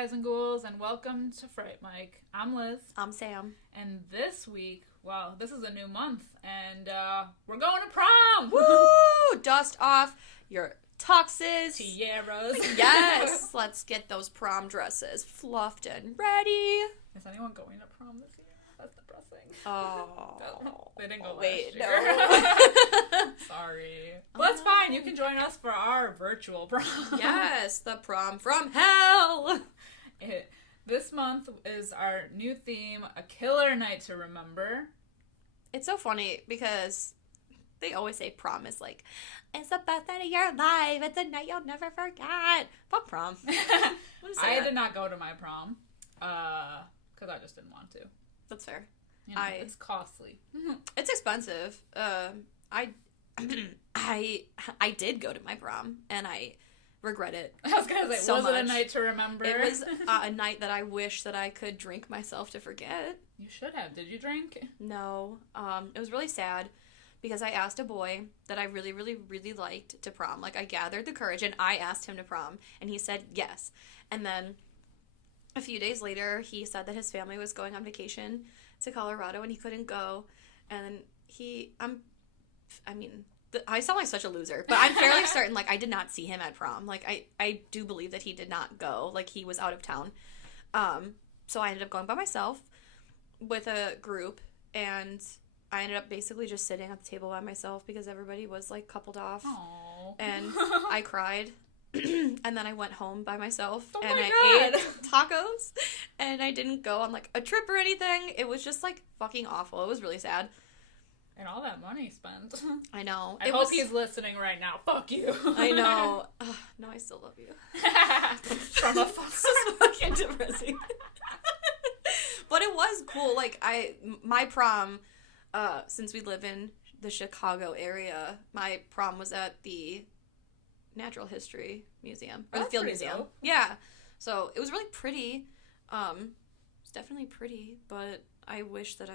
guys and ghouls, and welcome to Fright Mic. I'm Liz. I'm Sam. And this week, wow, this is a new month, and we're going to prom! Woo! Dust off your tuxes. Tiaras. Yes! Let's get those prom dresses fluffed and ready. Is anyone going to prom this year? That's depressing. Oh. They didn't go wait, last year. no. Sorry. But it's fine. You can join us for our virtual prom. Yes, the prom from hell. This month is our new theme, a killer night to remember. It's so funny because they always say prom is like, it's the best night of your life. It's a night you'll never forget. Fuck prom. I did not go to my prom because I just didn't want to. That's fair. You know, it's costly. It's expensive. I did go to my prom, and I regret it. I was gonna say, was it a night to remember? It was a night that I wish that I could drink myself to forget. You should have. Did you drink? No. It was really sad because I asked a boy that I really, really, really liked to prom. Like, I gathered the courage, and I asked him to prom, and he said yes. And then a few days later, he said that his family was going on vacation to Colorado, and he couldn't go. And I sound like such a loser, but I'm fairly certain, like, I did not see him at prom. Like, I do believe that he did not go. Like, he was out of town. So I ended up going by myself with a group, and I ended up basically just sitting at the table by myself because everybody was, like, coupled off. Aww. And I cried. And then I went home by myself, and I ate tacos, and I didn't go on, like, a trip or anything. It was just, like, fucking awful. It was really sad. And all that money spent. I know. I hope he's listening right now. Fuck you. I know. No, I still love you. From afar. This is fucking depressing. But it was cool. Like, my prom, since we live in the Chicago area, my prom was at the Natural History Museum, or the Field Museum. Dope. Yeah. So it was really pretty. It's definitely pretty, but I wish that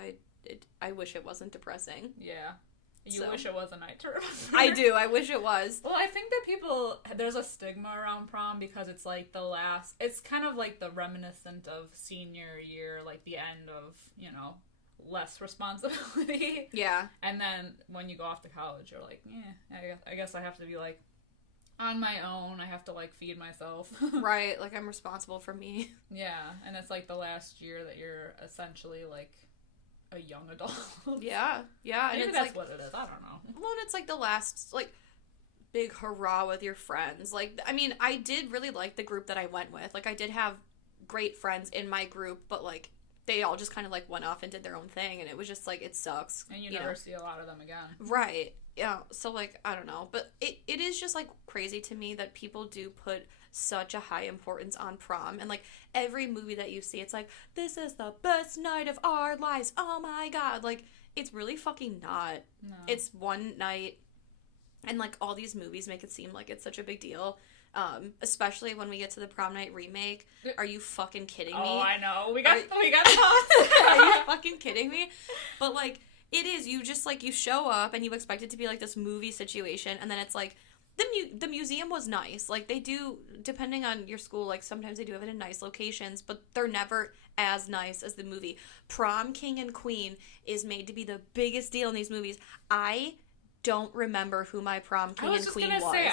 I wish it wasn't depressing. Yeah. You wish it was a night to remember. I do. I wish it was. Well, I think that there's a stigma around prom because it's like it's kind of like the reminiscent of senior year, like the end of, less responsibility. Yeah. And then when you go off to college, you're like, I guess I have to be like, on my own. I have to, like, feed myself. Right. Like, I'm responsible for me. Yeah. And it's like the last year that you're essentially, like, a young adult. Yeah. Yeah. Maybe and it's that's like, what it is. I don't know. Well, and it's like the last, like, big hurrah with your friends. Like, I mean, I did really like the group that I went with. Like, I did have great friends in my group, but, like, they all just kind of, like, went off and did their own thing, and it was just, like, it sucks. And you never see a lot of them again. Right. Yeah. So, like, I don't know. But it is just, like, crazy to me that people do put such a high importance on prom. And, like, every movie that you see, it's like, this is the best night of our lives. Oh, my God. Like, it's really fucking not. No. It's one night. And, like, all these movies make it seem like it's such a big deal. Especially when we get to the Prom Night remake. Are you fucking kidding me? Oh, I know. We got thoughts. Are you fucking kidding me? But, like, it is. You just, like, you show up and you expect it to be, like, this movie situation. And then it's, like, the museum was nice. Like, they do, depending on your school, like, sometimes they do have it in nice locations. But they're never as nice as the movie. Prom King and Queen is made to be the biggest deal in these movies. I don't remember who my prom king and queen was. I was just gonna say,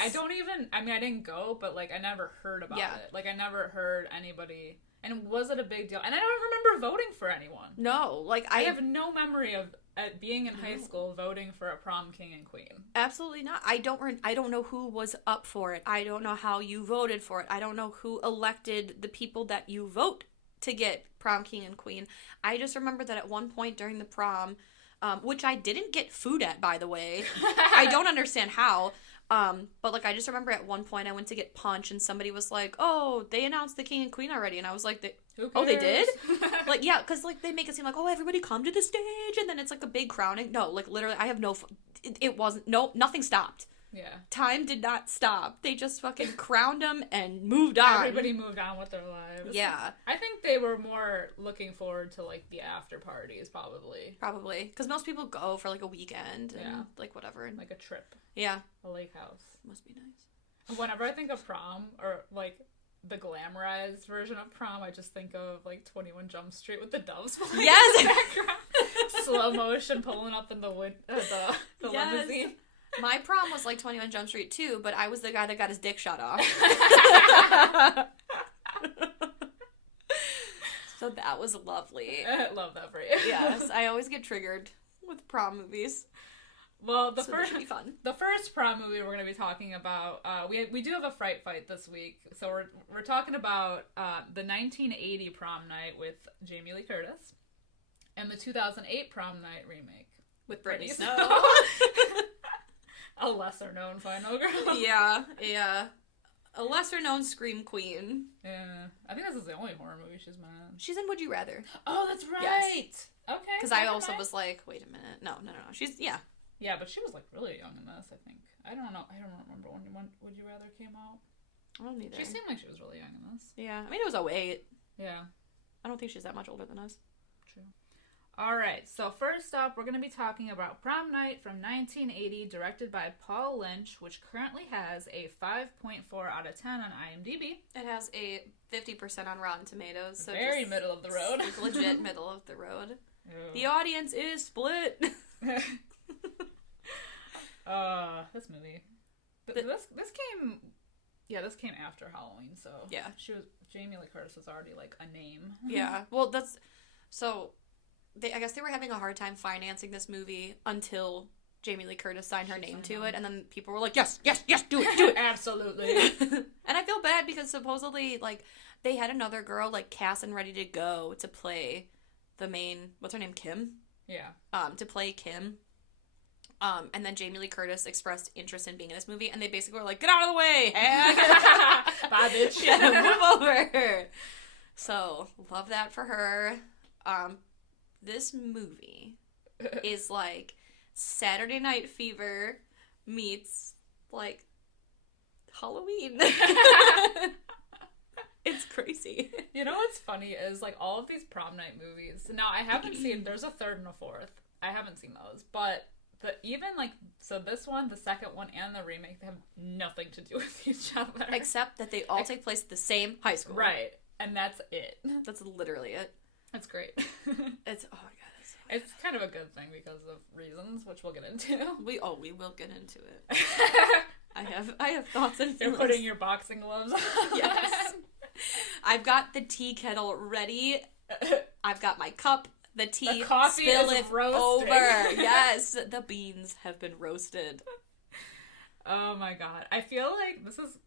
I didn't go, but, like, I never heard about it. Like, I never heard anybody, and was it a big deal? And I don't remember voting for anyone. No, like, I have no memory of being in high school voting for a prom king and queen. Absolutely not. I don't know who was up for it. I don't know how you voted for it. I don't know who elected the people that you vote to get prom king and queen. I just remember that at one point during the prom, which I didn't get food at, by the way. I don't understand how. But, like, I just remember at one point I went to get punch and somebody was like, oh, they announced the king and queen already. And I was like, oh, they did? Like, yeah, because, like, they make it seem like, oh, everybody come to the stage. And then it's, like, a big crowning. No, like, literally, I have it wasn't, nothing stopped. Yeah. Time did not stop. They just fucking crowned them and moved on. Everybody moved on with their lives. Yeah. I think they were more looking forward to, like, the after parties, probably. Probably. Because most people go for, like, a weekend and, like, whatever. And, like, a trip. Yeah. A lake house. Must be nice. Whenever I think of prom, or, like, the glamorized version of prom, I just think of like 21 Jump Street with the doves flying Yes! in the background. Slow motion pulling up in the Yes. limousine. My prom was like 21 Jump Street too, but I was the guy that got his dick shot off. So that was lovely. I love that for you. Yes, I always get triggered with prom movies. Well, So that should be fun. The first prom movie we're going to be talking about, we do have a Fright Fight this week, so we're talking about the 1980 Prom Night with Jamie Lee Curtis, and the 2008 Prom Night remake With Brittany Brittany Snow. a lesser known final girl. Yeah. A lesser known scream queen. Yeah, I think this is the only horror movie she's been in. She's in Would You Rather. Oh, that's right. Yes. Okay. Because I also was like, wait a minute. No. She's, yeah. Yeah, but she was like really young in this, I think. I don't know. I don't remember when Would You Rather came out. I don't either. She seemed like she was really young in this. Yeah. I mean, it was 08. Yeah. I don't think she's that much older than us. True. All right. So first up, we're going to be talking about Prom Night from 1980, directed by Paul Lynch, which currently has a 5.4 out of 10 on IMDb. It has a 50% on Rotten Tomatoes. So Very middle of the road. It's legit middle of the road. Ew. The audience is split. This movie. This came after Halloween, so Yeah. Jamie Lee Curtis was already like a name. Yeah. Well, I guess they were having a hard time financing this movie until Jamie Lee Curtis signed her name to it, and then people were like, yes, do it. Absolutely. And I feel bad because supposedly, like, they had another girl, like, cast and ready to go to play the main, what's her name, Kim? Yeah. To play Kim. And then Jamie Lee Curtis expressed interest in being in this movie, and they basically were like, get out of the way, hag! Bye, bitch. Yeah, move over. So, love that for her. This movie is like Saturday Night Fever meets, like, Halloween. It's crazy. You know what's funny is, like, all of these prom night movies, now I haven't seen, there's a third and a fourth. I haven't seen those, but this one, the second one, and the remake, they have nothing to do with each other. Except that they all take place at the same high school. Right. And that's it. That's literally it. That's great. It's, oh my god, it's kind of a good thing because of reasons, which we'll get into. We will get into it. I have thoughts and You're feelings. putting your boxing gloves on. Yes. I've got the tea kettle ready. I've got my cup. The tea, the coffee spill is it roasting. over. Yes, the beans have been roasted. Oh my god. I feel like this is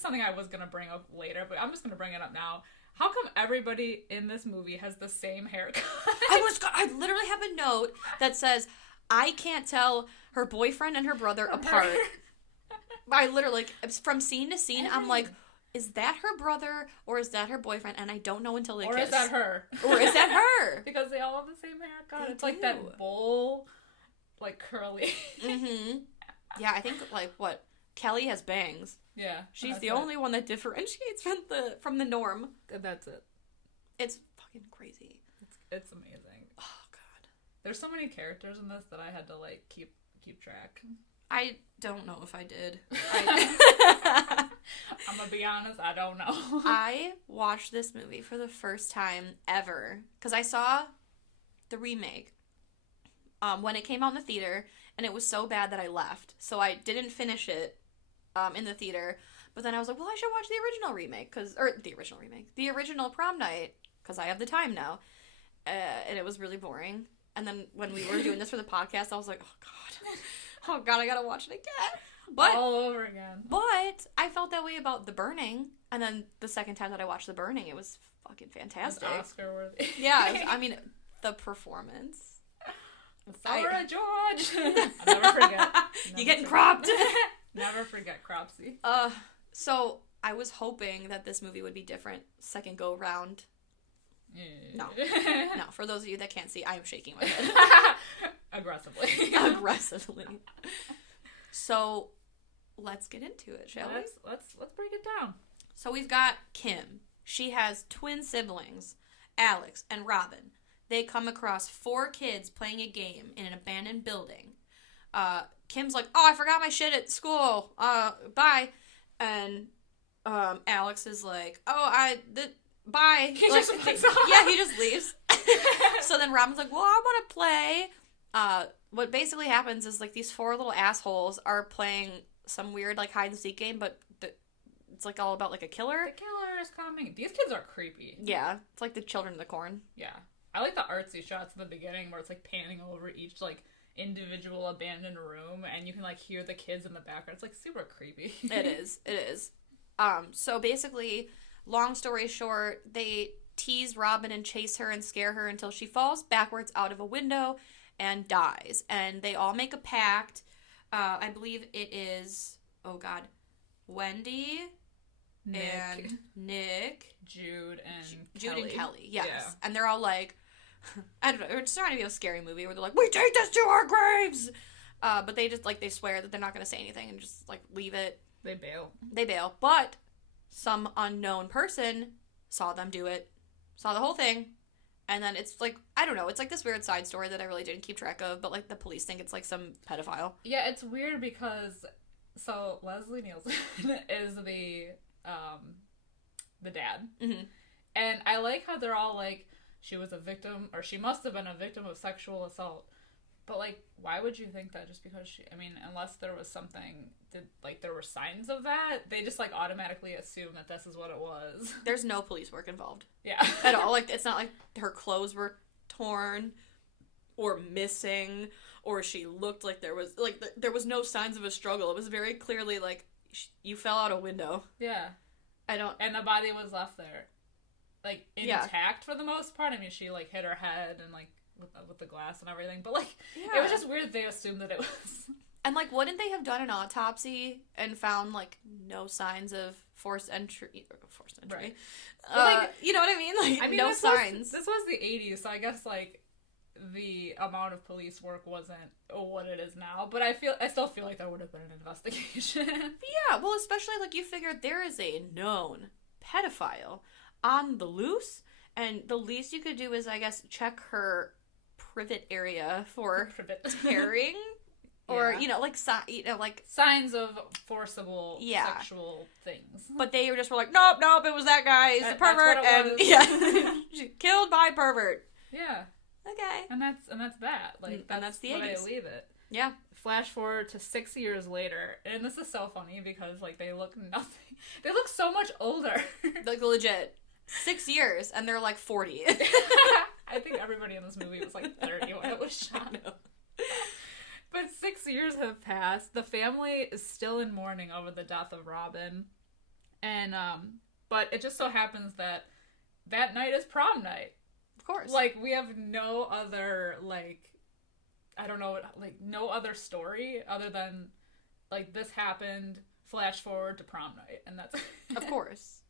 something I was going to bring up later, but I'm just going to bring it up now. How come everybody in this movie has the same haircut? I literally have a note that says, I can't tell her boyfriend and her brother apart. I literally, from scene to scene, I'm like, is that her brother or is that her boyfriend? And I don't know until they or kiss. Or is that her? Or is that her? Because they all have the same haircut. They It's like do. that bowl, like curly. Mm-hmm. Yeah, I think, like, Kelly has bangs. Yeah. She's the only one that differentiates from the norm. That's it. It's fucking crazy. It's amazing. Oh god. There's so many characters in this that I had to like keep track. I don't know if I did. I'm gonna be honest, I don't know. I watched this movie for the first time ever because I saw the remake when it came out in the theater, and it was so bad that I left. So I didn't finish it in the theater. But then I was like, well, I should watch the original Prom Night, because I have the time now. And it was really boring. And then when we were doing this for the podcast, I was like, oh god, I gotta watch it again. But all over again. But I felt that way about The Burning, and then the second time that I watched The Burning, it was fucking fantastic. Oscar worthy. Yeah, I mean, the performance. Sarah George. I'll never forget. You getting cropped? Never forget Cropsy. So I was hoping that this movie would be different second go round. No. No, for those of you that can't see, I am shaking my head. Aggressively. Aggressively. So, let's get into it, shall we? Let's break it down. So we've got Kim. She has twin siblings, Alex and Robin. They come across 4 kids playing a game in an abandoned building. Kim's like, oh, I forgot my shit at school. Bye. And Alex is like, bye. He like, just walks off. Yeah, he just leaves. So then Robin's like, well, I want to play. What basically happens is, like, these 4 little assholes are playing some weird, like, hide-and-seek game, but it's, like, all about, like, a killer. The killer is coming. These kids are creepy. Yeah. It's like the Children of the Corn. Yeah. I like the artsy shots at the beginning where it's, like, panning over each, like, individual abandoned room, and you can, like, hear the kids in the background. It's, like, super creepy. It is. So basically, long story short, they tease Robin and chase her and scare her until she falls backwards out of a window and dies. And they all make a pact. I believe it is, Wendy and Nick, Jude and Kelly, yes. Yeah. And they're all like, I don't know, it's trying to be a scary movie where they're like, we take this to our graves! But they just, like, they swear that they're not going to say anything and just, like, leave it. They bail. But some unknown person saw them do it, saw the whole thing, and then it's, like, I don't know, it's, like, this weird side story that I really didn't keep track of, but, like, the police think it's, like, some pedophile. Yeah, it's weird because, so, Leslie Nielsen is the dad. Mm-hmm. And I like how they're all like, she was a victim, or she must have been a victim of sexual assault. But, like, why would you think that just because unless there was something, there were signs of that, they just, like, automatically assume that this is what it was. There's no police work involved. Yeah. At all. Like, it's not like her clothes were torn or missing, or she looked like there was no signs of a struggle. It was very clearly, like, you fell out a window. Yeah. And the body was left there, like, intact for the most part. I mean, she, like, hit her head and, like, with the glass and everything, but, like, It was just weird that they assumed that it was. And, like, wouldn't they have done an autopsy and found, like, no signs of forced entry? Right. You know what I mean? Like, no signs. This was the 80s, so I guess, like, the amount of police work wasn't what it is now, but I still feel like there would have been an investigation. Yeah, well, especially, like, you figure there is a known pedophile on the loose, and the least you could do is, I guess, check her privet area for tearing, or, like signs of forcible sexual things. But they just were like, nope, it was that guy, he's a pervert, killed by pervert. Yeah. Okay. And that's that. Like, that's the 80s. I leave it. Yeah. Flash forward to 6 years later, and this is so funny because, like, they look nothing. They look so much older. Like, legit. 6 years, and they're, like, 40. I think everybody in this movie was, like, 30 when it was shot. But 6 years have passed. The family is still in mourning over the death of Robin. And, but it just so happens that night is prom night. Of course. Like, we have no other, like, I don't know, like, no other story other than, like, this happened, flash forward to prom night, and that's Of course.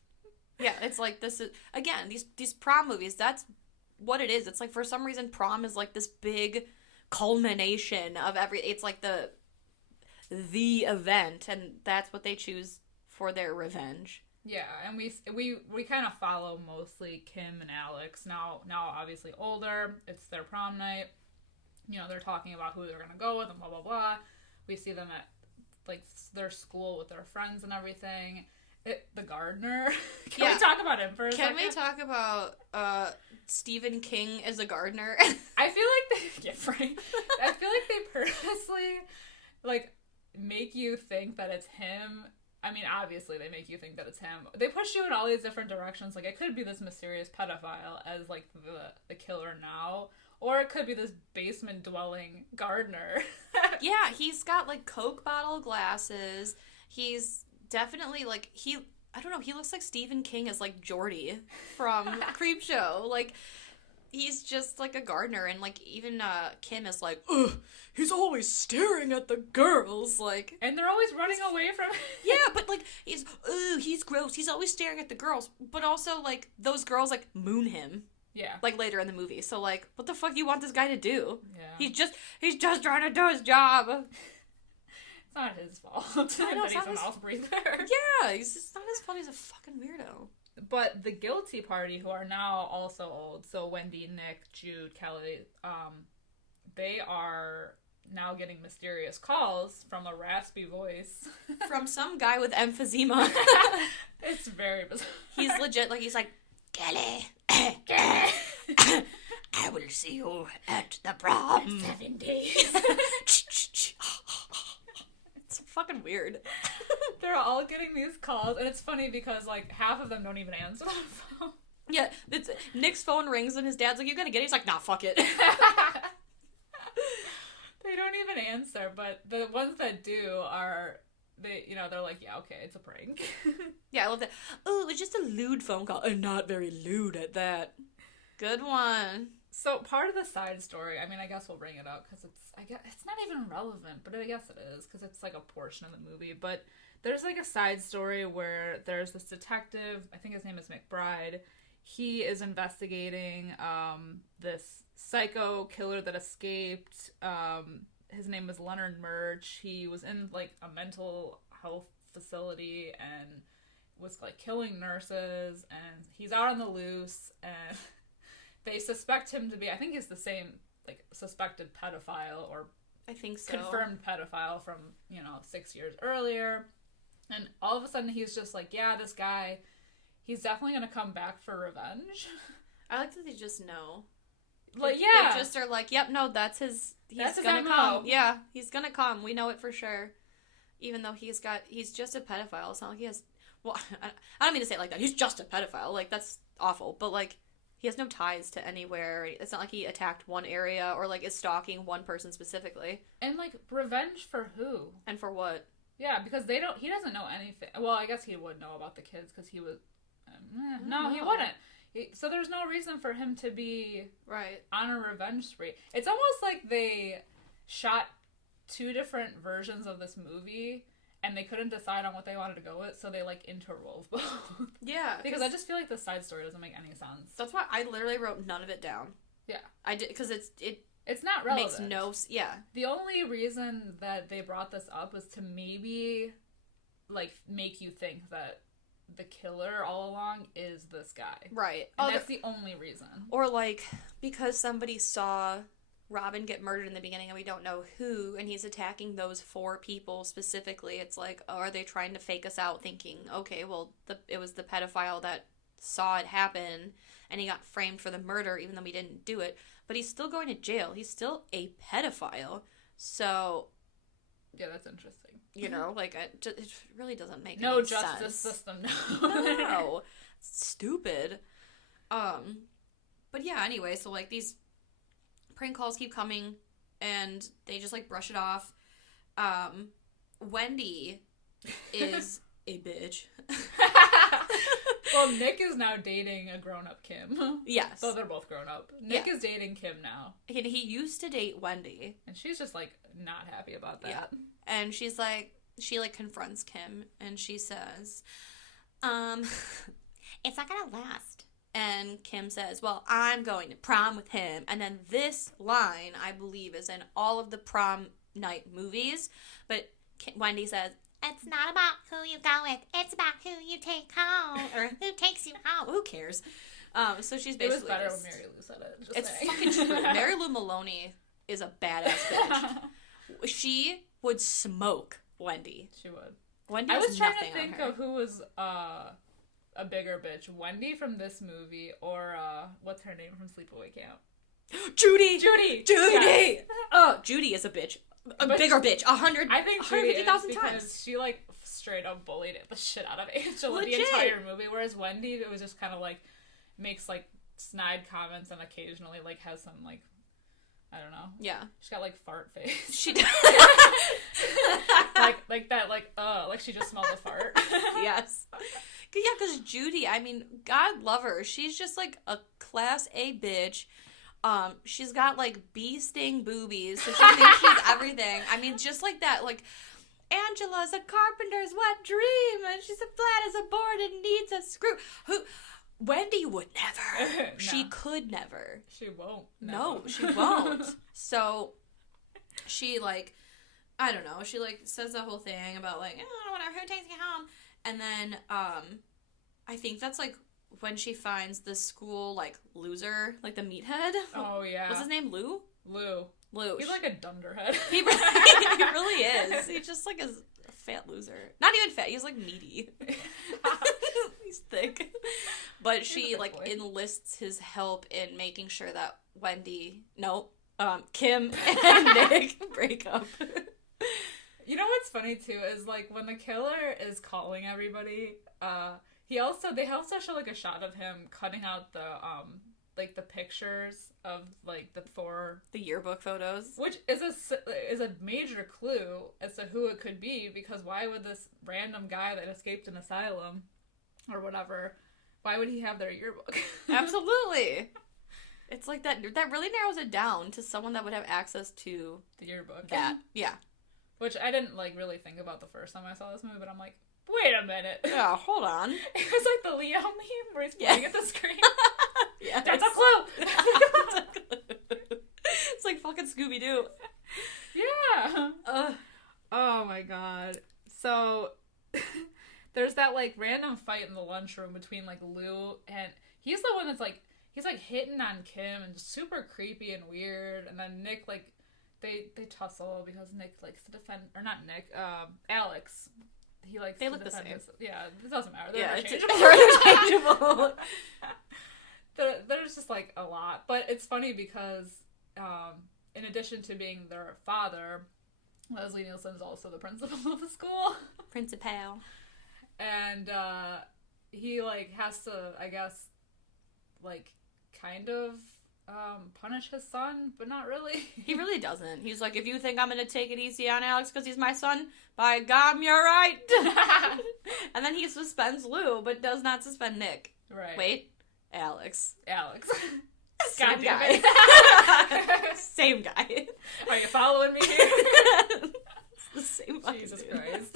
Yeah, it's like, this is, again, these prom movies, that's what it is. It's like, for some reason, prom is, like, this big culmination of it's like the event, and that's what they choose for their revenge. Yeah, and we kind of follow mostly Kim and Alex. Now obviously older, it's their prom night. You know, they're talking about who they're going to go with and blah, blah, blah. We see them at, like, their school with their friends and everything. The gardener. Can we talk about him for a second? Can we talk about Stephen King as a gardener? I feel like I feel like they purposely, like, make you think that it's him. I mean, obviously they make you think that it's him. They push you in all these different directions. Like, it could be this mysterious pedophile as, like, the killer now, or it could be this basement-dwelling gardener. Yeah, he's got, like, Coke bottle glasses. He's definitely, like, I don't know, he looks like Stephen King as, like, Geordie from Creepshow. Like, he's just, like, a gardener, and, like, even Kim is like, ugh, he's always staring at the girls, like... And they're always running away from him. Yeah, but, like, he's gross, he's always staring at the girls, but also, like, those girls, like, moon him. Yeah. Like, later in the movie, so, like, what the fuck do you want this guy to do? Yeah. He's just trying to do his job. It's not his fault. I know, that he's a mouth breather. Yeah, he's just not his fault, he's a fucking weirdo. But the guilty party, who are now also old, so Wendy, Nick, Jude, Kelly, they are now getting mysterious calls from a raspy voice. From some guy with emphysema. It's very bizarre. He's legit, like, he's like, Kelly, I will see you at the prom. 7 days. It's fucking weird. They're all getting these calls, and it's funny because, like, half of them don't even answer the phone. Yeah, Nick's phone rings, and his dad's like, you gonna get it? He's like, nah, fuck it. They don't even answer, but the ones that do are, they're like, yeah, okay, it's a prank. Yeah, I love that. Oh, it was just a lewd phone call. And not very lewd at that. Good one. So part of the side story, I mean, I guess we'll bring it up because it's not even relevant, but I guess it is because it's like a portion of the movie. But there's like a side story where there's this detective, I think his name is McBride. He is investigating this psycho killer that escaped. His name was Leonard Murch. He was in like a mental health facility and was like killing nurses, and he's out on the loose, and they suspect him to be, I think he's the same like suspected pedophile or I think so. Confirmed pedophile from 6 years earlier, and all of a sudden he's just like, yeah, this guy, he's definitely gonna come back for revenge. I like that they just know. Like, yeah. They just are like, yep, no, that's his, That's gonna his come. MO. Yeah, he's gonna come. We know it for sure. Even though he's just a pedophile. It's not like he has, well, I don't mean to say it like that. He's just a pedophile. Like, that's awful. But, like, he has no ties to anywhere. It's not like he attacked one area or, like, is stalking one person specifically. And, like, revenge for who? And for what? Yeah, because he doesn't know anything. Well, I guess he would know about the kids because he was, no, he wouldn't. So there's no reason for him to be right on a revenge spree. It's almost like they shot 2 different versions of this movie and they couldn't decide on what they wanted to go with, so they like interwove both. Yeah, because I just feel like the side story doesn't make any sense. That's why I literally wrote none of it down. Yeah, I did because it's not relevant. Makes no yeah. The only reason that they brought this up was to maybe like make you think that the killer all along is this guy. Right. And that's the only reason. Or, like, because somebody saw Robin get murdered in the beginning and we don't know who, and he's attacking those 4 people specifically, it's like, oh, are they trying to fake us out thinking, okay, well, it was the pedophile that saw it happen, and he got framed for the murder even though he didn't do it, but he's still going to jail. He's still a pedophile. So... yeah, that's interesting. Like, it really doesn't make no any justice sense. system, No. Stupid. But yeah, anyway, so, like, these prank calls keep coming, and they just, like, brush it off. Wendy is a bitch. Well, Nick is now dating a grown-up Kim. Yes. So they're both grown up. Nick is dating Kim now. And he used to date Wendy. And she's just, like, not happy about that. Yeah. And she's like, she, like, confronts Kim, and she says, it's not gonna last. And Kim says, well, I'm going to prom with him. And then this line, I believe, is in all of the Prom Night movies. But Wendy says, it's not about who you go with. It's about who you take home. Or who takes you home. Who cares? So she's basically... It was better when Mary Lou said it. It's fucking true. Mary Lou Maloney is a badass bitch. She would smoke Wendy. She would. Wendy I was trying to on think her. of who was a bigger bitch. Wendy from this movie or what's her name from Sleepaway Camp? Judy! Judy! Judy! Oh, Judy is a bitch. A bigger bitch. 100. I think Judy is because times. she like straight up bullied the shit out of Angela Legit. the entire movie, whereas Wendy, it was just kind of like makes like snide comments and occasionally like has some like, I don't know. Yeah. She's got like fart face. She does. like that like she just smelled a fart. Yes. Yeah, because Judy, I mean, God love her. She's just like a class A bitch. She's got like bee sting boobies, so she thinks she's everything. I mean, just like that, like, Angela's a carpenter's wet dream, and she's as flat as a board and needs a screw. Wendy would never. No. She could never. She won't. No, she won't. So, she, like, I don't know, she, like, says the whole thing about, like, oh, whatever, who takes you home? And then, I think that's, like, when she finds the school, like, loser, like, the meathead. Oh, yeah. What's his name? Lou? Lou. Lou. He's like a dunderhead. He really is. He's just like a fat loser. Not even fat. He's like meaty. He's thick. But she like enlists his help in making sure that Kim and Nick break up. You know what's funny too is like when the killer is calling everybody, they also show like a shot of him cutting out the like the pictures of like the yearbook photos, which is a major clue as to who it could be, because why would this random guy that escaped an asylum or whatever, why would he have their yearbook? Absolutely. It's like that really narrows it down to someone that would have access to the yearbook. That. Yeah. Which I didn't like really think about the first time I saw this movie, but I'm like, wait a minute. Yeah, hold on. It was like the Leo meme where he's pointing at the screen. Yeah. That's a clue! It's like fucking Scooby-Doo. Yeah. Oh my god. So, there's that like random fight in the lunchroom between like Lou and... He's the one that's like... He's like hitting on Kim and just super creepy and weird. And then Nick like... They tussle because Nick likes to defend... Or not Nick. Alex. He likes they to look defend the same. Yeah, it doesn't matter. They're interchangeable. There's just like a lot, but it's funny because in addition to being their father, Leslie Nielsen is also the principal of the school. Principal. And he like has to, I guess, like kind of punish his son, but not really. He really doesn't. He's like, if you think I'm gonna take it easy on Alex because he's my son, by God, you're right. And then he suspends Lou, but does not suspend Nick. Right. Wait. Alex. Same guy. Same guy. Are you following me here? It's the same Jesus Christ.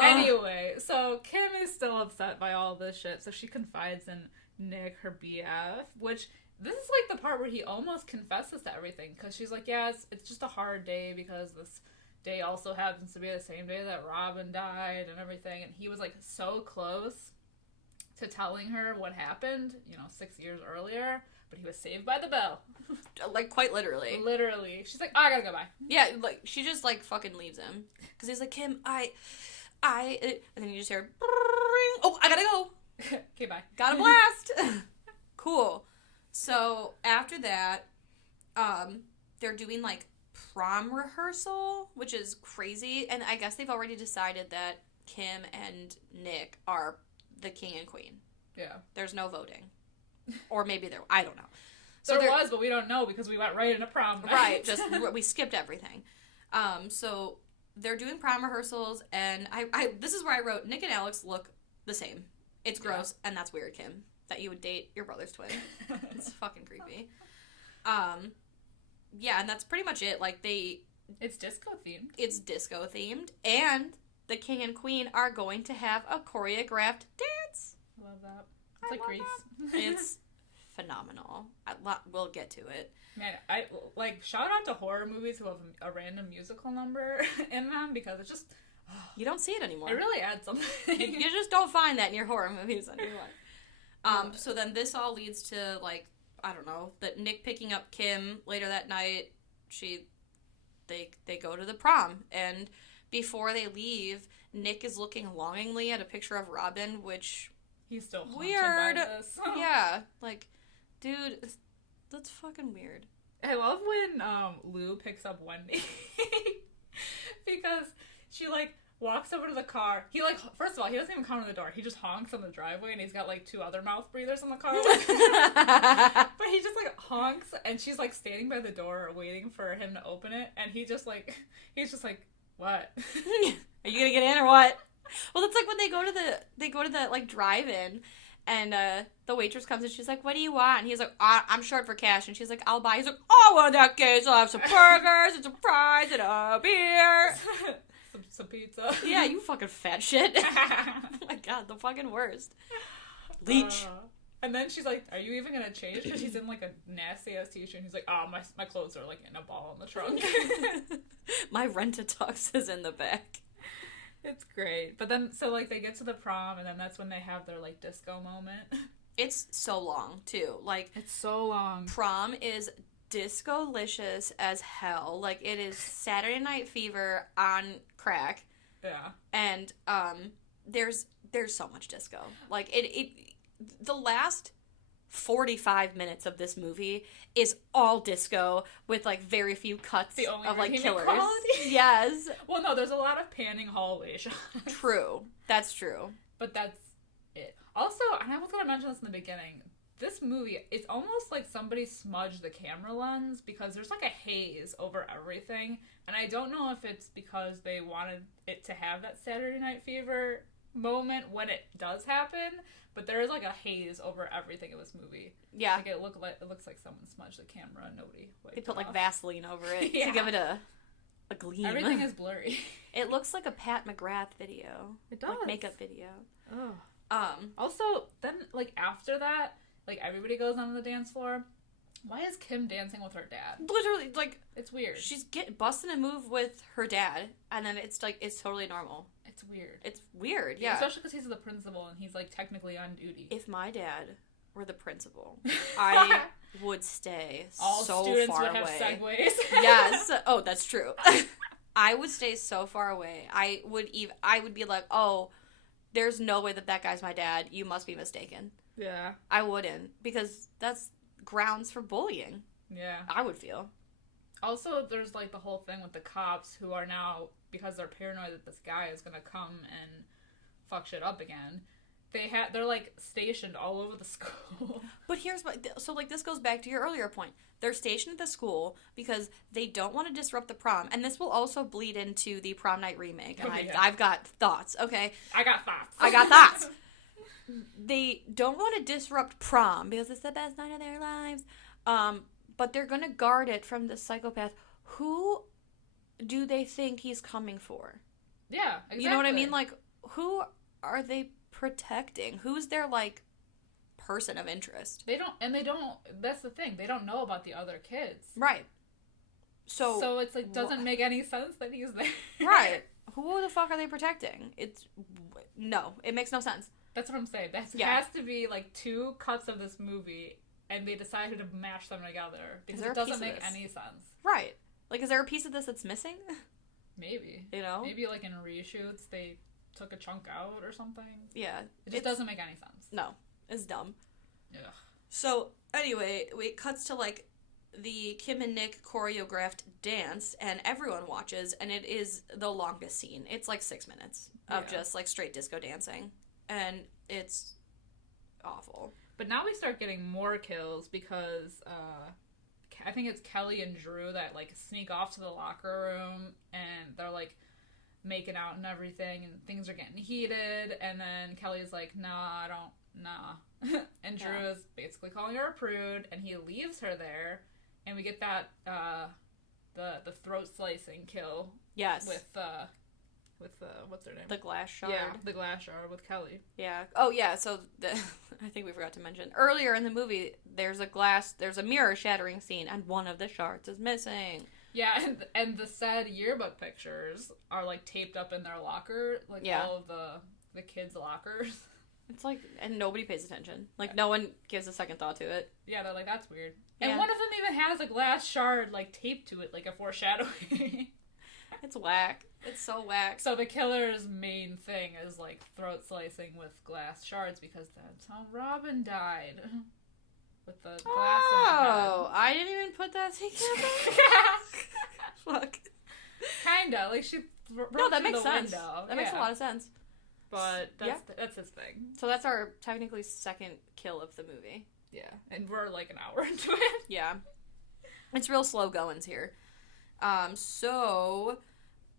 Anyway, so Kim is still upset by all this shit, so she confides in Nick, her BF, which this is like the part where he almost confesses to everything, because she's like, yeah, it's just a hard day because this day also happens to be the same day that Robin died and everything, and he was like so close to telling her what happened, 6 years earlier, but he was saved by the bell. Like, quite literally. Literally. She's like, oh, I gotta go, bye. Yeah, like, she just, like, fucking leaves him. Because he's like, Kim, and then you just hear, oh, I gotta go. Okay, bye. Got a blast. Cool. So, after that, they're doing, like, prom rehearsal, which is crazy, and I guess they've already decided that Kim and Nick are the king and queen. Yeah. There's no voting. Or maybe I don't know. So there was, but we don't know because we went right into prom night. Right, we skipped everything. So they're doing prom rehearsals, and I this is where I wrote, Nick and Alex look the same. It's gross, and that's weird, Kim, that you would date your brother's twin. It's fucking creepy. Yeah, and that's pretty much it. Like, It's disco themed. It's disco themed, and the king and queen are going to have a choreographed dance. Love that. It's like Grease. It's phenomenal. We'll get to it. Man, I shout out to horror movies who have a random musical number in them, because it's just... You don't see it anymore. It really adds something. You just don't find that in your horror movies anymore. So then this all leads to, like, I don't know, that Nick picking up Kim later that night. They go to the prom, and before they leave, Nick is looking longingly at a picture of Robin, which... He's still haunted weird. by this. Yeah, like, dude, that's fucking weird. I love when Lou picks up Wendy because she like walks over to the car. He like, first of all, he doesn't even come to the door. He just honks on the driveway, and he's got like 2 other mouth breathers in the car. But he just like honks, and she's like standing by the door waiting for him to open it, and he's just like, what? Are you gonna get in or what? Well, it's like when they go to the like drive-in, and the waitress comes and she's like, "What do you want?" And he's like, "I'm short for cash." And she's like, "I'll buy." He's like, "Oh, well, in that case, I'll have some burgers and some fries and a beer, some pizza." Yeah, you fucking fat shit. Oh my god, the fucking worst. Leech. And then she's like, "Are you even gonna change?" Because he's in like a nasty ass t-shirt. And he's like, "Oh, my clothes are like in a ball in the trunk." My rent-a-tux is in the back. It's great. But then, so, like, they get to the prom, and then that's when they have their, like, disco moment. It's so long, too. Like... It's so long. Prom is disco-licious as hell. Like, it is Saturday Night Fever on crack. Yeah. And there's so much disco. Like, the last 45 minutes of this movie is all disco with, like, very few cuts of, like, killers. Yes. Well, no, there's a lot of panning hallway shots. True. That's true. But that's it. Also, and I was going to mention this in the beginning, this movie, it's almost like somebody smudged the camera lens because there's, like, a haze over everything. And I don't know if it's because they wanted it to have that Saturday Night Fever moment when it does happen, but there is, like, a haze over everything in this movie. Yeah. Like, it looks like someone smudged the camera and nobody wiped They put, it like, off. Vaseline over it Yeah. to give it a gleam. Everything is blurry. It looks like a Pat McGrath video. It does. Like, makeup video. Oh. Also, then, like, after that, like, everybody goes on the dance floor. Why is Kim dancing with her dad? Literally, like... It's weird. She's busting a move with her dad, and then it's, like, it's totally normal. It's weird. It's weird, yeah. Especially because he's the principal, and he's, like, technically on duty. If my dad were the principal, I would stay All so students far would away. have segues. Yes. Oh, that's true. I would stay so far away. I would be like, oh, there's no way that guy's my dad. You must be mistaken. Yeah. I wouldn't, because that's grounds for bullying. Yeah. I would feel. Also, there's, like, the whole thing with the cops who are now, because they're paranoid that this guy is gonna come and fuck shit up again, they're, like, stationed all over the school. But here's what... So, like, this goes back to your earlier point. They're stationed at the school because they don't want to disrupt the prom. And this will also bleed into the Prom Night remake. And I've got thoughts, okay? I got thoughts. I got thoughts. They don't want to disrupt prom because it's the best night of their lives. But they're going to guard it from the psychopath. Who do they think he's coming for? Yeah, exactly. You know what I mean? Like, who are they protecting? Who's their, like, person of interest? They don't, that's the thing, they don't know about the other kids. Right. So it's, like, doesn't make any sense that he's there. Right. Who the fuck are they protecting? No, it makes no sense. That's what I'm saying. That has to be, like, two cuts of this movie, and they decided to mash them together, because it doesn't make any sense. Right. Like, is there a piece of this that's missing? Maybe. You know? Maybe, like, in reshoots, they took a chunk out or something. Yeah. It just doesn't make any sense. No. It's dumb. Ugh. So, anyway, it cuts to, like, the Kim and Nick choreographed dance, and everyone watches, and it is the longest scene. It's, like, 6 minutes of just, like, straight disco dancing. And it's awful. But now we start getting more kills because I think it's Kelly and Drew that, like, sneak off to the locker room, and they're, like, making out and everything, and things are getting heated, and then Kelly's like, nah. And Drew is basically calling her a prude, and he leaves her there, and we get that, the throat slicing kill. Yes. With what's her name? The glass shard. Yeah, the glass shard with Kelly. Yeah. Oh, yeah, so I think we forgot to mention. Earlier in the movie, there's a mirror shattering scene, and one of the shards is missing. Yeah, and the sad yearbook pictures are, like, taped up in their locker, like, all of the kids' lockers. It's like, and nobody pays attention. Like, no one gives a second thought to it. Yeah, they're like, that's weird. And one of them even has a glass shard, like, taped to it, like a foreshadowing. It's whack. It's so whack. So the killer's main thing is, like, throat slicing with glass shards, because that's how Robin died. With the glass in her head. Oh, I didn't even put that together. Fuck. Kinda. Like, she broke No, that through makes the sense. window. That makes a lot of sense. But that's his thing. So that's our technically second kill of the movie. Yeah. And we're, like, an hour into it. Yeah. It's real slow goings here. So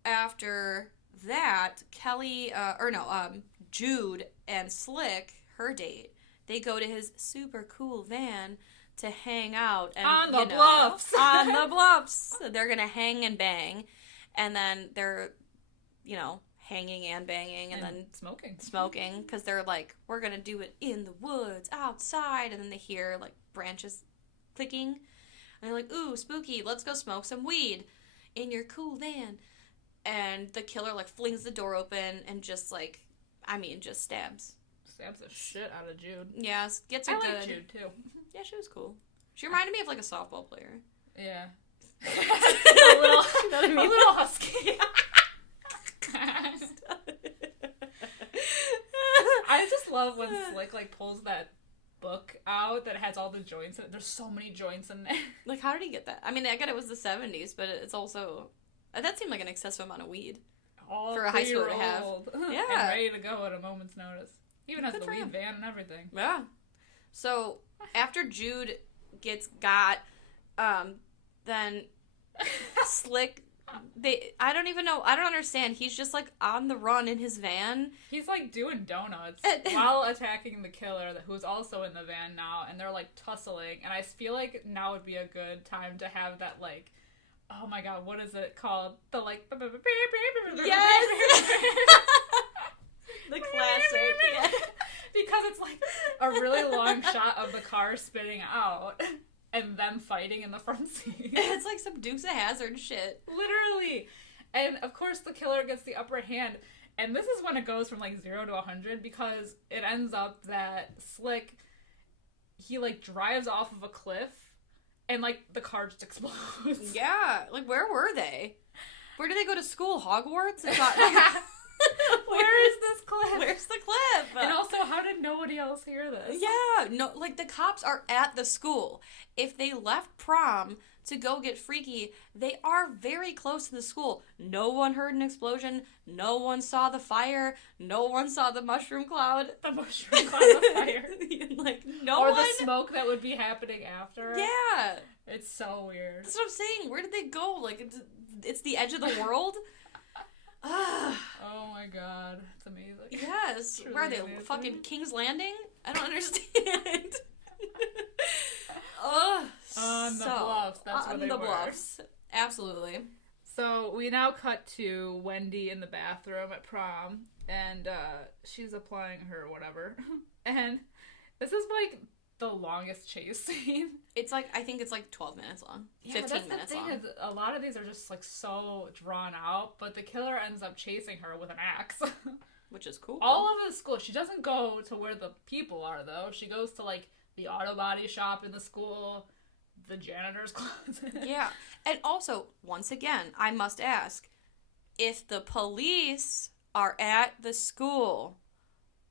after that, Jude and Slick, her date, they go to his super cool van to hang out and on the bluffs. On the bluffs. They're gonna hang and bang, and then they're, hanging and banging, and then smoking, because they're like, we're gonna do it in the woods outside, and then they hear, like, branches clicking, and they're like, ooh, spooky, let's go smoke some weed in your cool van. And the killer, like, flings the door open and just, like, just stabs the shit out of Jude. Yeah, gets a I good... like Jude, too. Yeah, she was cool. She reminded me of, like, a softball player. Yeah. a little, You know what I mean? A little husky. I just love when Slick, like, pulls that book out that has all the joints in it. There's so many joints in there. Like, how did he get that? I mean, I get it was the 70s, but it's also... That seemed like an excessive amount of weed. All for a high schooler to have. Yeah. And ready to go at a moment's notice. Even has Good the for weed him. van and everything. Yeah. So, after Jude gets got, then Slick... I don't even know. I don't understand. He's just, like, on the run in his van. He's, like, doing donuts while attacking the killer, who's also in the van now, and they're, like, tussling. And I feel like now would be a good time to have that, like, oh my god, what is it called? The, like... Yes! The classic. Yeah. Because it's, like, a really long shot of the car spinning out. And them fighting in the front seat. It's like some Dukes of Hazzard shit. Literally. And, of course, the killer gets the upper hand. And this is when it goes from, like, 0 to 100, because it ends up that Slick, he, like, drives off of a cliff, and, like, the car just explodes. Yeah. Like, where were they? Where did they go to school? Hogwarts? It's not, Where is this cliff? Where's the cliff? And also, how did nobody else hear this? Yeah. No, like, the cops are at the school. If they left prom to go get freaky, they are very close to the school. No one heard an explosion. No one saw the fire. No one saw the mushroom cloud. The mushroom cloud of fire. Like, or the smoke that would be happening after. Yeah. It's so weird. That's what I'm saying. Where did they go? Like, it's the edge of the world? Oh my god. It's amazing. Yes. Truly Where are they? amazing. Fucking King's Landing? I don't understand. On the bluffs. That's where they the were. bluffs. Absolutely. So we now cut to Wendy in the bathroom at prom, and she's applying her whatever. And this is like the longest chase scene. It's like, I think it's like 12 minutes long. Yeah, 15 that's minutes the thing long. is, a lot of these are just like so drawn out, but the killer ends up chasing her with an axe. Which is cool. All over the school. She doesn't go to where the people are, though. She goes to like the auto body shop in the school, the janitor's closet. Yeah. And also, once again, I must ask, if the police are at the school,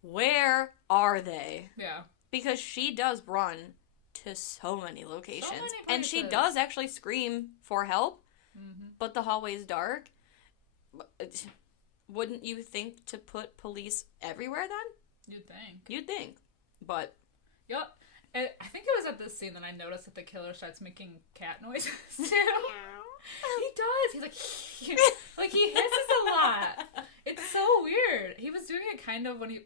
where are they? Yeah. Because she does run to so many locations. So many and she places. does actually scream for help, but the hallway's dark. Wouldn't you think to put police everywhere then? You'd think. You'd think. But... Yep. I think it was at this scene that I noticed that the killer starts making cat noises too. He does. He's like, like he hisses a lot. It's so weird. He was doing it kind of when he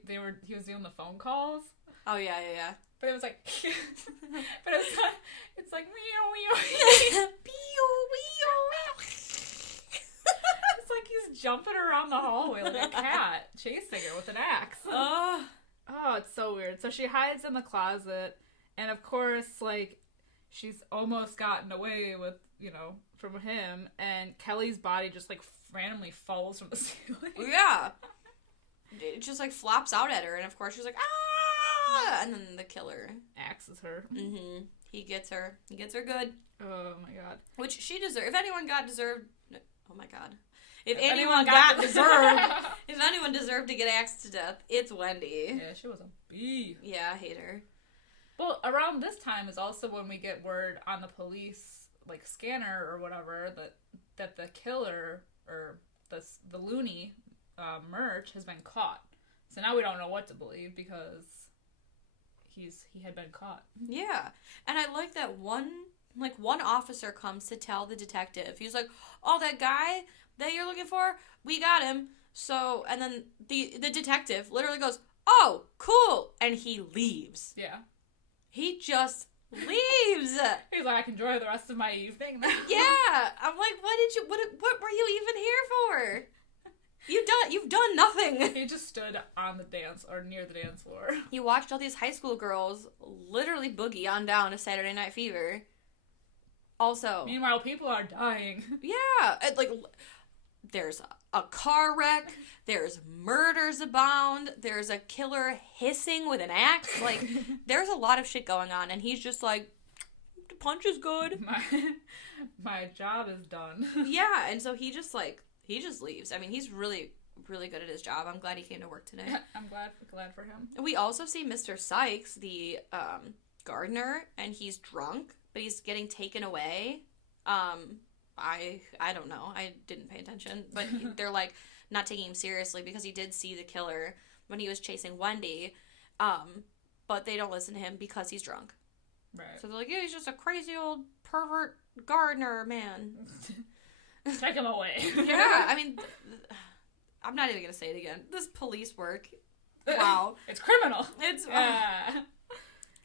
was doing the phone calls. Oh yeah. But it was like, but it's like meow. It's like he's jumping around the hallway like a cat, chasing her with an axe. Oh, it's so weird. So she hides in the closet, and of course, like, she's almost gotten away with, from him, and Kelly's body just, like, randomly falls from the ceiling. Yeah. It just, like, flops out at her, and of course she's like, ah! And then the killer axes her. Mm-hmm. He gets her. He gets her good. Oh, my God. Which she deserved. If anyone deserved to get axed to death, it's Wendy. Yeah, she was a bee. Yeah, I hate her. Well, around this time is also when we get word on the police, like, scanner or whatever, that the killer, or the loony, Murch, has been caught. So now we don't know what to believe, because he had been caught. Yeah. And I like that one officer comes to tell the detective. He's like, oh, that guy that you're looking for, we got him. So, and then the detective literally goes, oh, cool. And he leaves. Yeah. He just leaves. He's like, I can enjoy the rest of my evening now. Yeah. I'm like, what were you even here for? You've done nothing. He just stood on the near the dance floor. He watched all these high school girls literally boogie on down to Saturday Night Fever. Also. Meanwhile, people are dying. Yeah. Like, there's a car wreck. There's murders abound. There's a killer hissing with an axe. Like, there's a lot of shit going on. And he's just like, punch is good. My job is done. Yeah, and so he just leaves. I mean, he's really, really good at his job. I'm glad he came to work today. I'm glad for him. We also see Mr. Sykes, the gardener, and he's drunk, but he's getting taken away. I don't know. I didn't pay attention, but they're like not taking him seriously because he did see the killer when he was chasing Wendy. But they don't listen to him because he's drunk. Right. So they're like, yeah, he's just a crazy old pervert gardener man. Take him away. Yeah, I mean, I'm not even gonna say it again. This police work. Wow. It's criminal. It's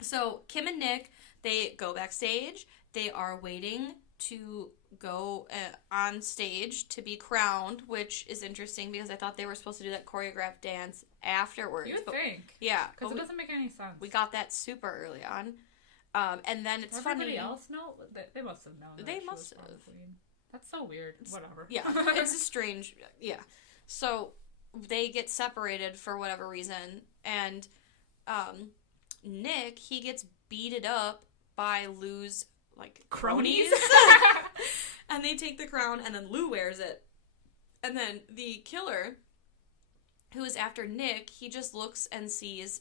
So Kim and Nick, they go backstage. They are waiting to go on stage to be crowned, which is interesting because I thought they were supposed to do that choreographed dance afterwards. You would think. Yeah. Because it doesn't make any sense. We got that super early on. And then it's funny. Everybody else know? They must have known. They must have. That's so weird. Whatever. Yeah. It's a strange. Yeah. So they get separated for whatever reason. And Nick, he gets beaten up by Lou's cronies. And they take the crown, and then Lou wears it. And then the killer, who is after Nick, he just looks and sees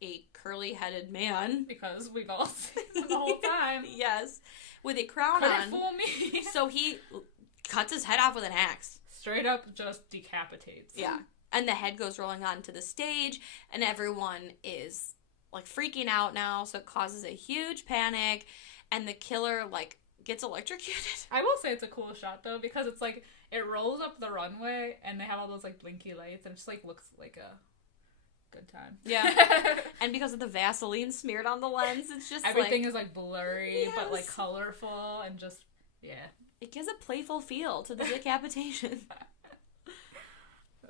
a curly-headed man. Because we've all seen him the whole time. Yes. With a crown Couldn't on. fool me. So he cuts his head off with an axe. Straight up just decapitates. Yeah. And the head goes rolling onto the stage, and everyone is, freaking out now, so it causes a huge panic, and the killer, gets electrocuted. I will say it's a cool shot, though, because it's, it rolls up the runway, and they have all those, blinky lights, and it just, looks like a good time. Yeah. And because of the Vaseline smeared on the lens, it's just, everything is, blurry, yes. but, colorful, and just, yeah. It gives a playful feel to the decapitation.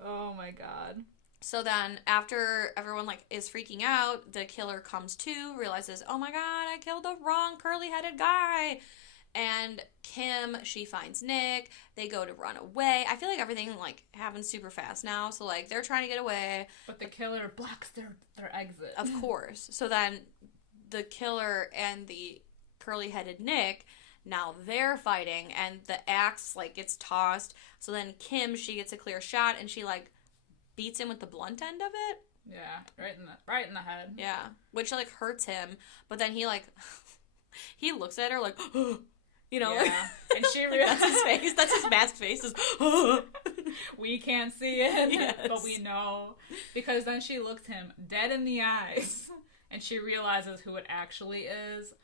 Oh, my God. So then, after everyone, is freaking out, the killer comes to, realizes, oh my God, I killed the wrong curly-headed guy. And Kim, she finds Nick. They go to run away. I feel like everything, happens super fast now. So, they're trying to get away. But the killer blocks their exit. Of course. So then, the killer and the curly-headed Nick, now they're fighting. And the axe, gets tossed. So then Kim, she gets a clear shot. And she, beats him with the blunt end of it. Yeah, right in the head. Yeah, which hurts him, but then he he looks at her yeah. And she realizes that's his face. That's his masked face. Is we can't see it, yes. But we know because then she looks him dead in the eyes, and she realizes who it actually is.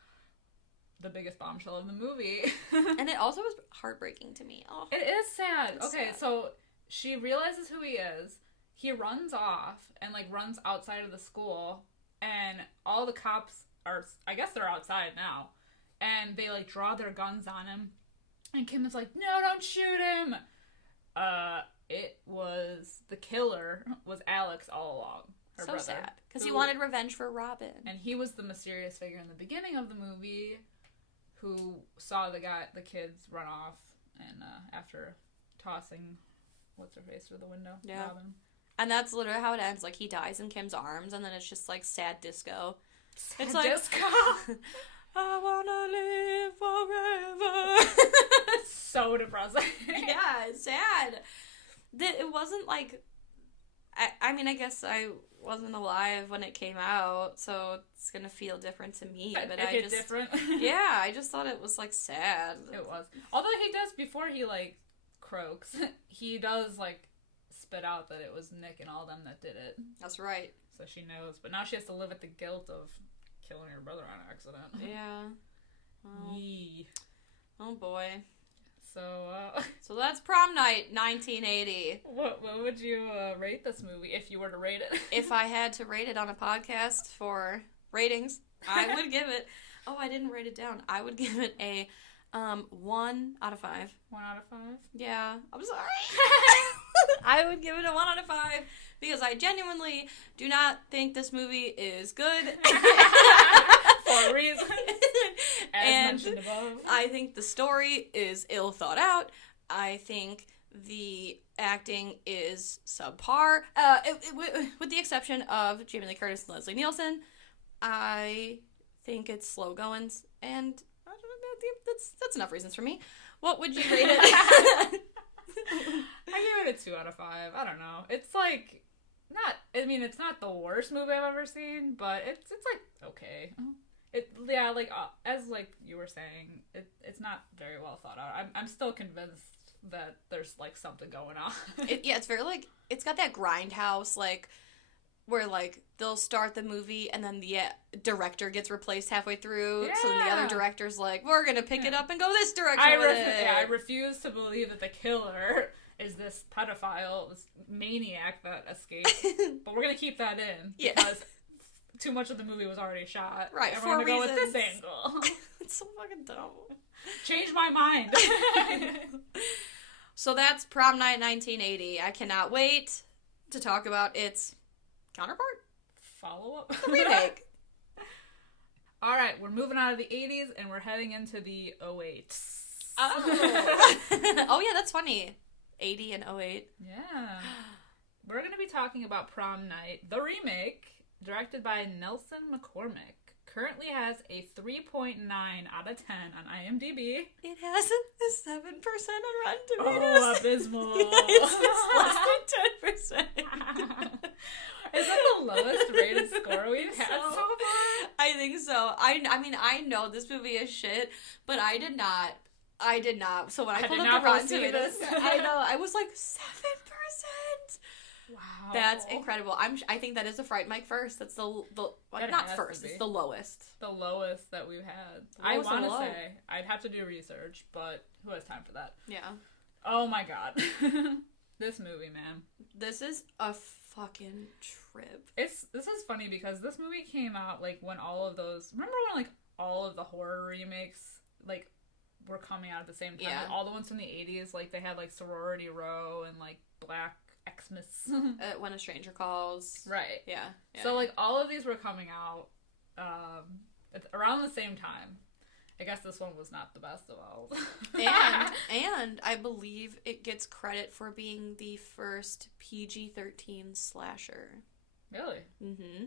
The biggest bombshell of the movie. And it also was heartbreaking to me. Oh, it is sad. It's okay, sad. So she realizes who he is. He runs off and, runs outside of the school, and all the cops are, I guess they're outside now, and they, draw their guns on him, and Kim is like, no, don't shoot him! It was, the killer was Alex all along, her brother. So sad, because he wanted revenge for Robin. And he was the mysterious figure in the beginning of the movie who saw the kids run off, and after tossing, what's-her-face through the window? Yeah. Robin. And that's literally how it ends. He dies in Kim's arms, and then it's just, sad disco. Sad it's disco? I wanna live forever. So depressing. Yeah, it's sad. It wasn't I mean, I guess I wasn't alive when it came out, so it's gonna feel different to me. But I just different. Yeah, I just thought it was sad. It was. Although he does before he croaks, he does spit out that it was Nick and all them that did it. That's right. So she knows, but now she has to live with the guilt of killing her brother on accident. Yeah. Oh, Yee. oh boy. So that's Prom Night, 1980. What would you rate this movie if you were to rate it? If I had to rate it on a podcast for ratings, I would give it. Oh, I didn't write it down. I would give it a 1 out of 5. 1 out of 5? Yeah, I'm sorry. I would give it a 1 out of 5 because I genuinely do not think this movie is good. For a reason. And mentioned above. I think the story is ill thought out. I think the acting is subpar. With the exception of Jamie Lee Curtis and Leslie Nielsen, I think it's slow goings, and I that's enough reasons for me. What would you rate it? I give it a 2 out of 5. I don't know. It's like it's not the worst movie I've ever seen, but it's like okay. As like you were saying, it's not very well thought out. I'm still convinced that there's like something going on. It's very like it's got that grindhouse like where like they'll start the movie and then the director gets replaced halfway through, so then the other director's like, we're gonna pick it up and go this direction I refuse to believe that the killer is this pedophile, this maniac that escaped, but we're gonna keep that in because too much of the movie was already shot. Right, and we're gonna go with this angle. It's so fucking dumb. Change my mind. So that's Prom Night 1980. I cannot wait to talk about its counterpart? Follow-up? Remake. Alright, we're moving out of the 80s and we're heading into the 08s. Oh. Oh yeah, that's funny. 80 and 08. Yeah. We're going to be talking about Prom Night, the remake, directed by Nelson McCormick. Currently has a 3.9 out of 10 on IMDb. It has a 7% on Rotten Tomatoes. Oh, abysmal. It's less than 10%. Is that the lowest rated score we've had so far? I think so. I mean, I know this movie is shit, but I did not. So when I pulled up the Rotten Tomatoes, I know, I was like, 7%. Wow. That's incredible. I think that is a Fright Mic first. That's not first. It's the lowest. The lowest that we've had. I want to say I'd have to do research, but who has time for that? Yeah. Oh my god. This movie, man. This is a fucking trip. This is funny because this movie came out like when all of those. Remember when like all of the horror remakes like were coming out at the same time? Yeah. Like, all the ones from the 80s, like they had like Sorority Row and like Black Xmas. When a Stranger Calls. Right. Yeah. So like all of these were coming out around the same time. I guess this one was not the best of all. and I believe it gets credit for being the first PG-13 slasher. Really? Mm-hmm.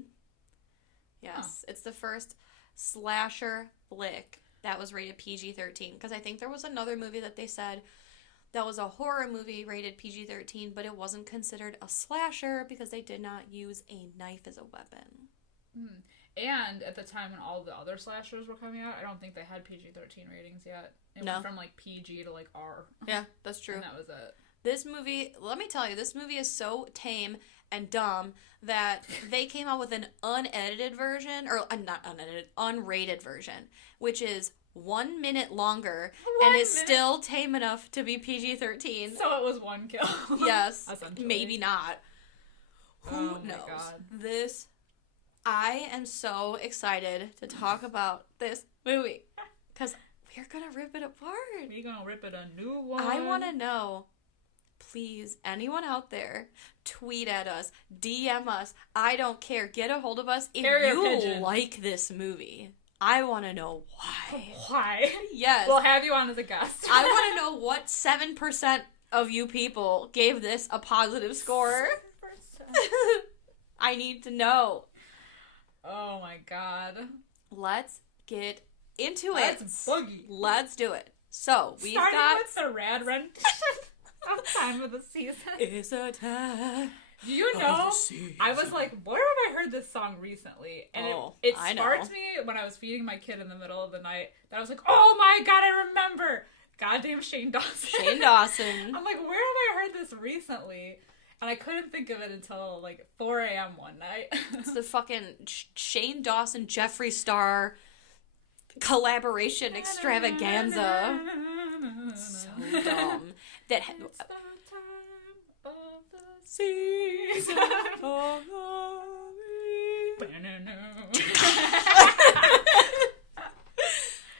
Yes. Huh. It's the first slasher flick that was rated PG-13. Because I think there was another movie that they said that was a horror movie rated PG-13, but it wasn't considered a slasher because they did not use a knife as a weapon. Hmm. And at the time when all the other slashers were coming out, I don't think they had PG-13 ratings yet. It went from like PG to like R. Yeah, that's true. And that was it. This movie, let me tell you, this movie is so tame and dumb that they came out with an unedited version, or not unedited, unrated version, which is 1 minute longer and is still tame enough to be PG-13. So it was one kill. Yes. Maybe not. Who knows? God. I am so excited to talk about this movie because we're going to rip it apart. We're going to rip it a new one. I want to know, please, anyone out there, tweet at us, DM us. I don't care. Get a hold of us if you like this movie. I want to know why. Why? Yes. We'll have you on as a guest. I want to know what 7% of you people gave this a positive score. 7%. I need to know. Oh my god. Let's get into it. Let's boogie. Let's do it. So, we've Starting got... with the rad rendition of Time of the Season. It's a time. Do you know, I was like, where have I heard this song recently? And it sparked me when I was feeding my kid in the middle of the night. That I was like, oh my god, I remember. Goddamn Shane Dawson. Shane Dawson. I'm like, where have I heard this recently? And I couldn't think of it until like 4 a.m. one night. It's the fucking Shane Dawson, Jeffree Star collaboration extravaganza. So dumb. That it's the time of the season.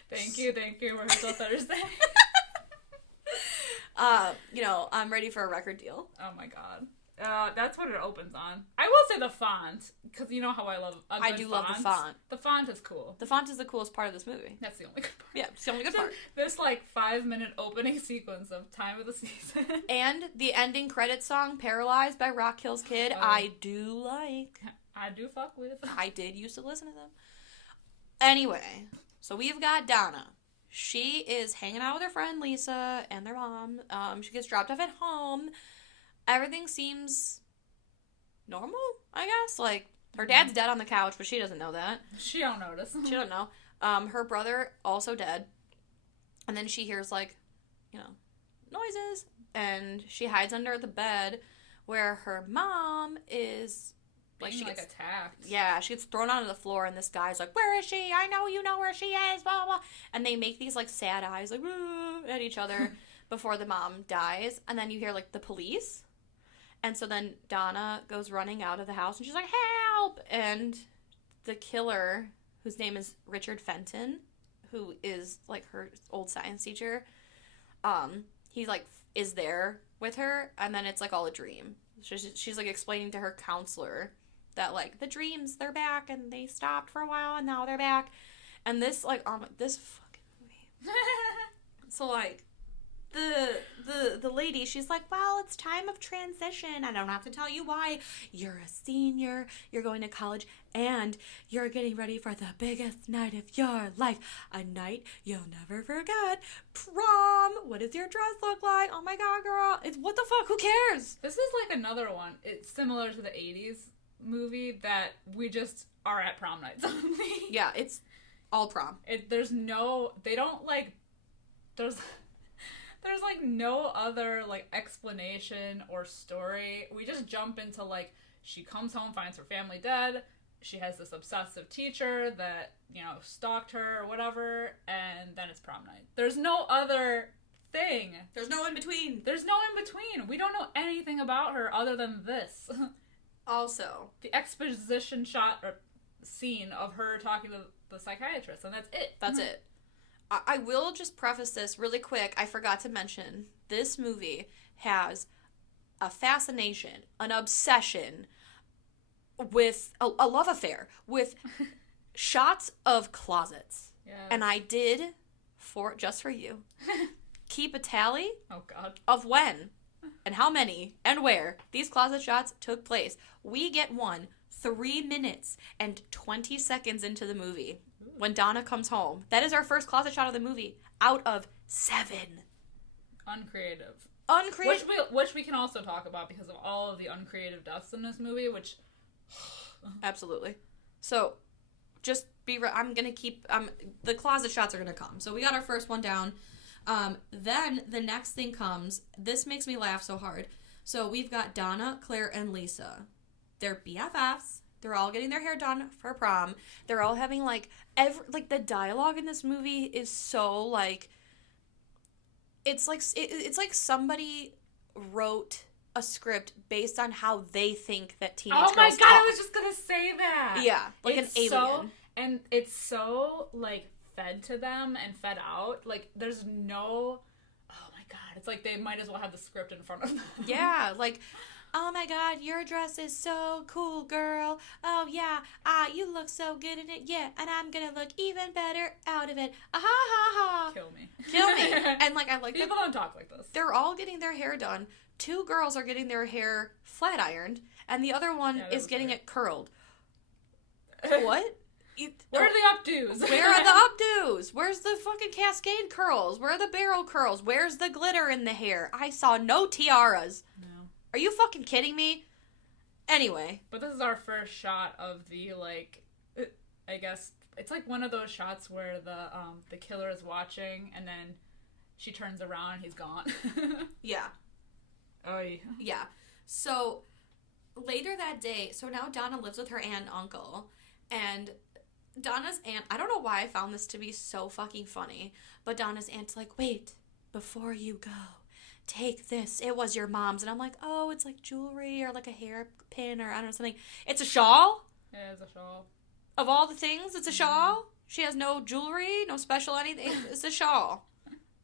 Thank you. We're still Thursday. I'm ready for a record deal. Oh my god. That's what it opens on. I will say the font, because you know how I love a good I do love the font. The font is cool. The font is the coolest part of this movie. That's the only good part. Yeah, it's the only good part. This, 5-minute opening sequence of Time of the Season. And the ending credit song, Paralyzed by Rock Hill's Kid, I do like. I do fuck with. I did used to listen to them. Anyway, so we've got Donna. she is hanging out with her friend Lisa and their mom. She gets dropped off at home. Everything seems normal, I guess. Like, her dad's dead on the couch, but she doesn't know that. She don't notice. She don't know. Her brother also dead. And then she hears, like, you know, noises. And she hides under the bed where her mom is... Like, she gets attacked. Yeah, she gets thrown onto the floor, and this guy's like, "Where is she? I know you know where she is, blah, blah, blah." And they make these, like, sad eyes, like, at each other before the mom dies. And then you hear, like, the police. And so then Donna goes running out of the house, and she's like, "Help!" And the killer, whose name is Richard Fenton, who is, like, her old science teacher, he, like, is there with her, and then it's, like, all a dream. She's like, explaining to her counselor that, like, the dreams, they're back, and they stopped for a while, and now they're back. And this, like, this fucking movie. So, like, the lady, she's like, "Well, it's time of transition. I don't have to tell you why. You're a senior, you're going to college, and you're getting ready for the biggest night of your life. A night you'll never forget. Prom. What does your dress look like? Oh my god, girl. It's what the fuck? Who cares?" This is like another one. It's similar to the 80s movie that we just are at prom nights only. Yeah, it's all prom. There's like no other, like, explanation or story. We just jump into, like, she comes home, finds her family dead. She has this obsessive teacher that, you know, stalked her or whatever, and then it's prom night. There's no other thing. There's no in between. There's no in between. We don't know anything about her other than this. Also, the exposition shot or scene of her talking to the psychiatrist, and that's it. That's it. I will just preface this really quick. I forgot to mention, this movie has a fascination, an obsession with a love affair with shots of closets. Yes. And I did, just for you, keep a tally oh god of when and how many and where these closet shots took place. We get one 3 minutes and 20 seconds into the movie. When Donna comes home. That is our first closet shot of the movie. Out of 7. Uncreative. Which we can also talk about because of all of the uncreative deaths in this movie, which... Absolutely. So, just I'm going to keep... the closet shots are going to come. So we got our first one down. Then the next thing comes. This makes me laugh so hard. So we've got Donna, Claire, and Lisa. They're BFFs. They're all getting their hair done for prom. They're all having, like, the dialogue in this movie is so, like, it's like somebody wrote a script based on how they think that teenage girls talk. Oh my god, I was just gonna say that. Yeah, like it's an alien. And it's so, like, fed to them and fed out. Like, there's no... Oh my god, it's like they might as well have the script in front of them. Yeah, like... "Oh my god, your dress is so cool, girl. Oh yeah, you look so good in it. Yeah, and I'm gonna look even better out of it. Ah ha ha ha. Kill me. Kill me." And, like, I like People don't talk like this. They're all getting their hair done. 2 girls are getting their hair flat ironed, and the other one is getting it curled. What? Where are the updos? Where are the updos? Where's the fucking cascade curls? Where are the barrel curls? Where's the glitter in the hair? I saw no tiaras. No. Are you fucking kidding me? Anyway. But this is our first shot of the, like, I guess, it's like one of those shots where the killer is watching, and then she turns around and he's gone. Yeah. Oh, yeah. Yeah. So, later that day, so now Donna lives with her aunt and uncle, and Donna's aunt, I don't know why I found this to be so fucking funny, but Donna's aunt's like, "Wait, before you go, take this. It was your mom's." And I'm like, "Oh, it's like jewelry or like a hairpin or I don't know, something." It's a shawl? It is a shawl. Of all the things, it's a shawl? She has no jewelry, no special anything. It's a shawl.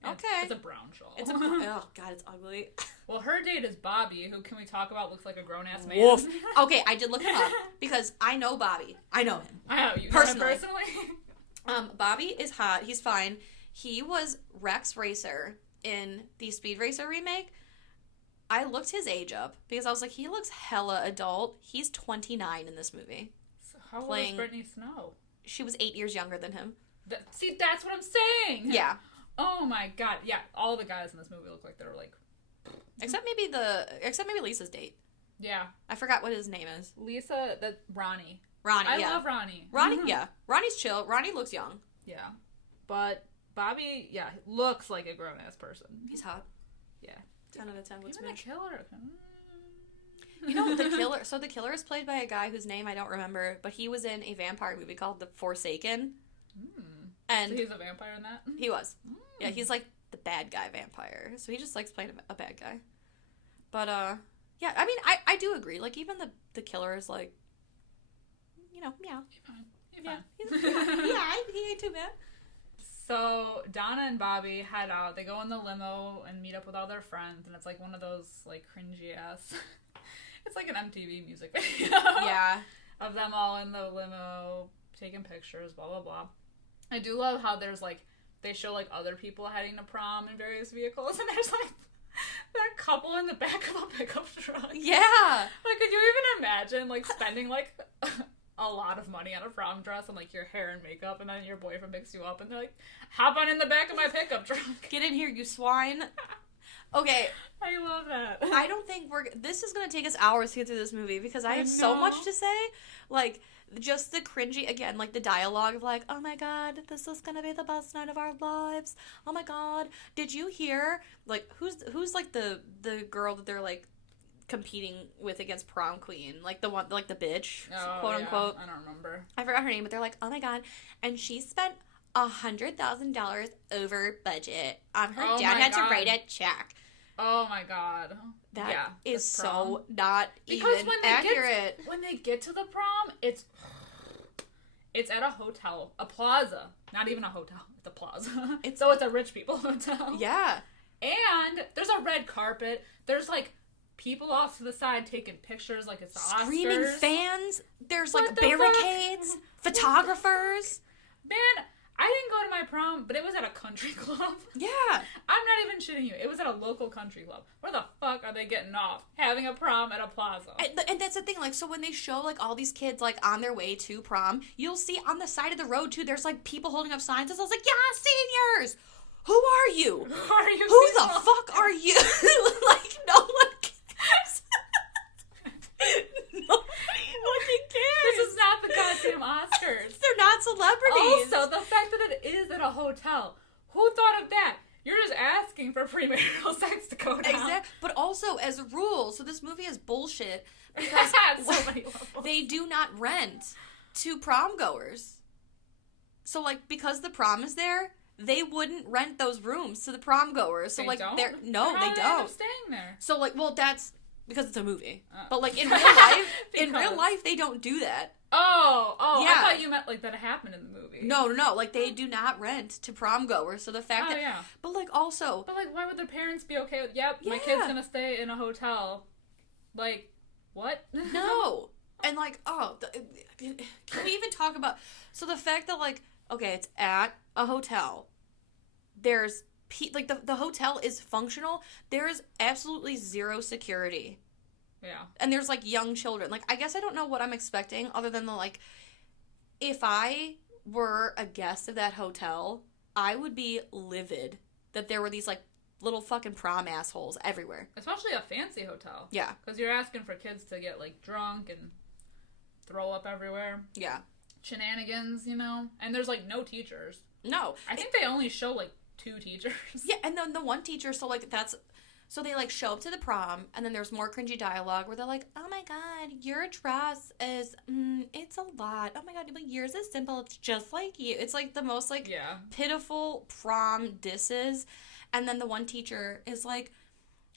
Okay. It's a brown shawl. Oh, God, it's ugly. Well, her date is Bobby, who, can we talk about, looks like a grown-ass man. Woof. Okay, I did look him up because I know Bobby. I know him. I know you. Personally. Bobby is hot. He's fine. He was Rex Racer in the Speed Racer remake. I looked his age up because I was like, he looks hella adult. He's 29 in this movie. So how old is Brittany Snow? She was 8 years younger than him. See, that's what I'm saying. Yeah. Oh my god. Yeah, all the guys in this movie look like they're like... Except maybe Lisa's date. Yeah. I forgot what his name is. Lisa, Ronnie. Ronnie, I love Ronnie. Ronnie, yeah. Ronnie's chill. Ronnie looks young. Yeah. But Bobby, yeah, looks like a grown-ass person. He's hot. Yeah. 10 out of 10 would Even smash. the killer. You know, the killer is played by a guy whose name I don't remember, but he was in a vampire movie called The Forsaken. And so he's a vampire in that? He was. Yeah, he's like the bad guy vampire. So he just likes playing a bad guy. But, yeah, I mean, I do agree. Like, even the killer is like, you know, meow. You're fine. Yeah, he ain't too bad. So Donna and Bobby head out. They go in the limo and meet up with all their friends, and it's like one of those like cringy ass. It's like an MTV music video. Yeah. Of them all in the limo taking pictures, blah blah blah. I do love how there's like they show like other people heading to prom in various vehicles, and there's like that couple in the back of a pickup truck. Yeah. Like, could you even imagine like spending like a lot of money on a prom dress and like your hair and makeup, and then your boyfriend picks you up and they're like, hop on in the back of my pickup truck. Get in here, you swine. Okay. I love that. I don't think this is going to take us hours to get through this movie because I have so much to say. Like, just the cringy, again, like the dialogue of like, oh my god, this is going to be the best night of our lives. Oh my god. Did you hear, like, who's like the girl that they're like competing with against prom queen, like the one, like the bitch, quote unquote. I don't remember. I forgot her name, but they're like, oh my god, and she spent $100,000 over budget on her dad had to write a check. Oh my god, that is so not because even when accurate. When they get to the prom, it's at a hotel, a plaza, not even a hotel. It's a plaza. So it's a rich people hotel. Yeah, and there's a red carpet. There's like people off to the side taking pictures like it's the Oscars. Screaming fans. There's like barricades, photographers. Man, I didn't go to my prom, but it was at a country club. Yeah. I'm not even shitting you. It was at a local country club. Where the fuck are they getting off having a prom at a plaza? And that's the thing, like, so when they show, like, all these kids, like, on their way to prom, you'll see on the side of the road, too, there's, like, people holding up signs. And so I was like, yeah, seniors! Who are you? Who are you? Who the fuck are you? Like, no one cares. Nobody fucking cares. This is not the goddamn Oscars. They're not celebrities. Also, the fact that it is at a hotel. Who thought of that? You're just asking for premarital sex to go down. Exactly. But also, as a rule, so this movie is bullshit because so many levels. They do not rent to prom goers. So, like, because the prom is there, they wouldn't rent those rooms to the prom goers. So, they like, don't? they How don't. do they end up staying there? So, like, well, that's because it's a movie. But, like, in real life, they don't do that. Oh, yeah. I thought you meant, like, that it happened in the movie. No, like, they do not rent to prom goers, so the fact that... yeah. But, like, also... But, like, why would their parents be okay with, my kid's gonna stay in a hotel? Like, what? No. And, like, can we even talk about... So the fact that, like, okay, it's at a hotel. There's... Like, the hotel is functional. There is absolutely zero security. Yeah. And there's, like, young children. Like, I guess I don't know what I'm expecting other than the, like, if I were a guest of that hotel, I would be livid that there were these, like, little fucking prom assholes everywhere. Especially a fancy hotel. Yeah. Because you're asking for kids to get, like, drunk and throw up everywhere. Yeah. Shenanigans, you know? And there's, like, no teachers. No. I think they only show, like, 2 teachers. Yeah, and then the one teacher, so, like, that's... So they, like, show up to the prom, and then there's more cringy dialogue where they're like, oh, my God, your dress is, it's a lot. Oh, my God, but yours is simple. It's just like you. It's, like, the most, like, pitiful prom disses. And then the one teacher is like,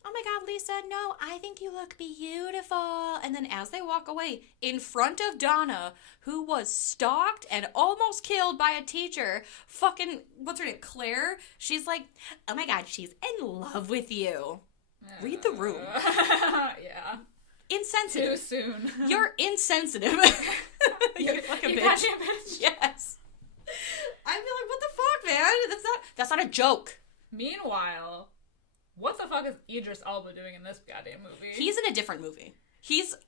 oh, my God, Lisa, no, I think you look beautiful. And then as they walk away, in front of Donna, who was stalked and almost killed by a teacher, fucking, what's her name, Claire? She's like, oh, my God, she's in love with you. Read the room. Yeah. Insensitive. Too soon. You're insensitive. You fucking bitch. Goddamn bitch. Yes. I feel like, what the fuck, man? That's not a joke. Meanwhile, what the fuck is Idris Elba doing in this goddamn movie? He's in a different movie.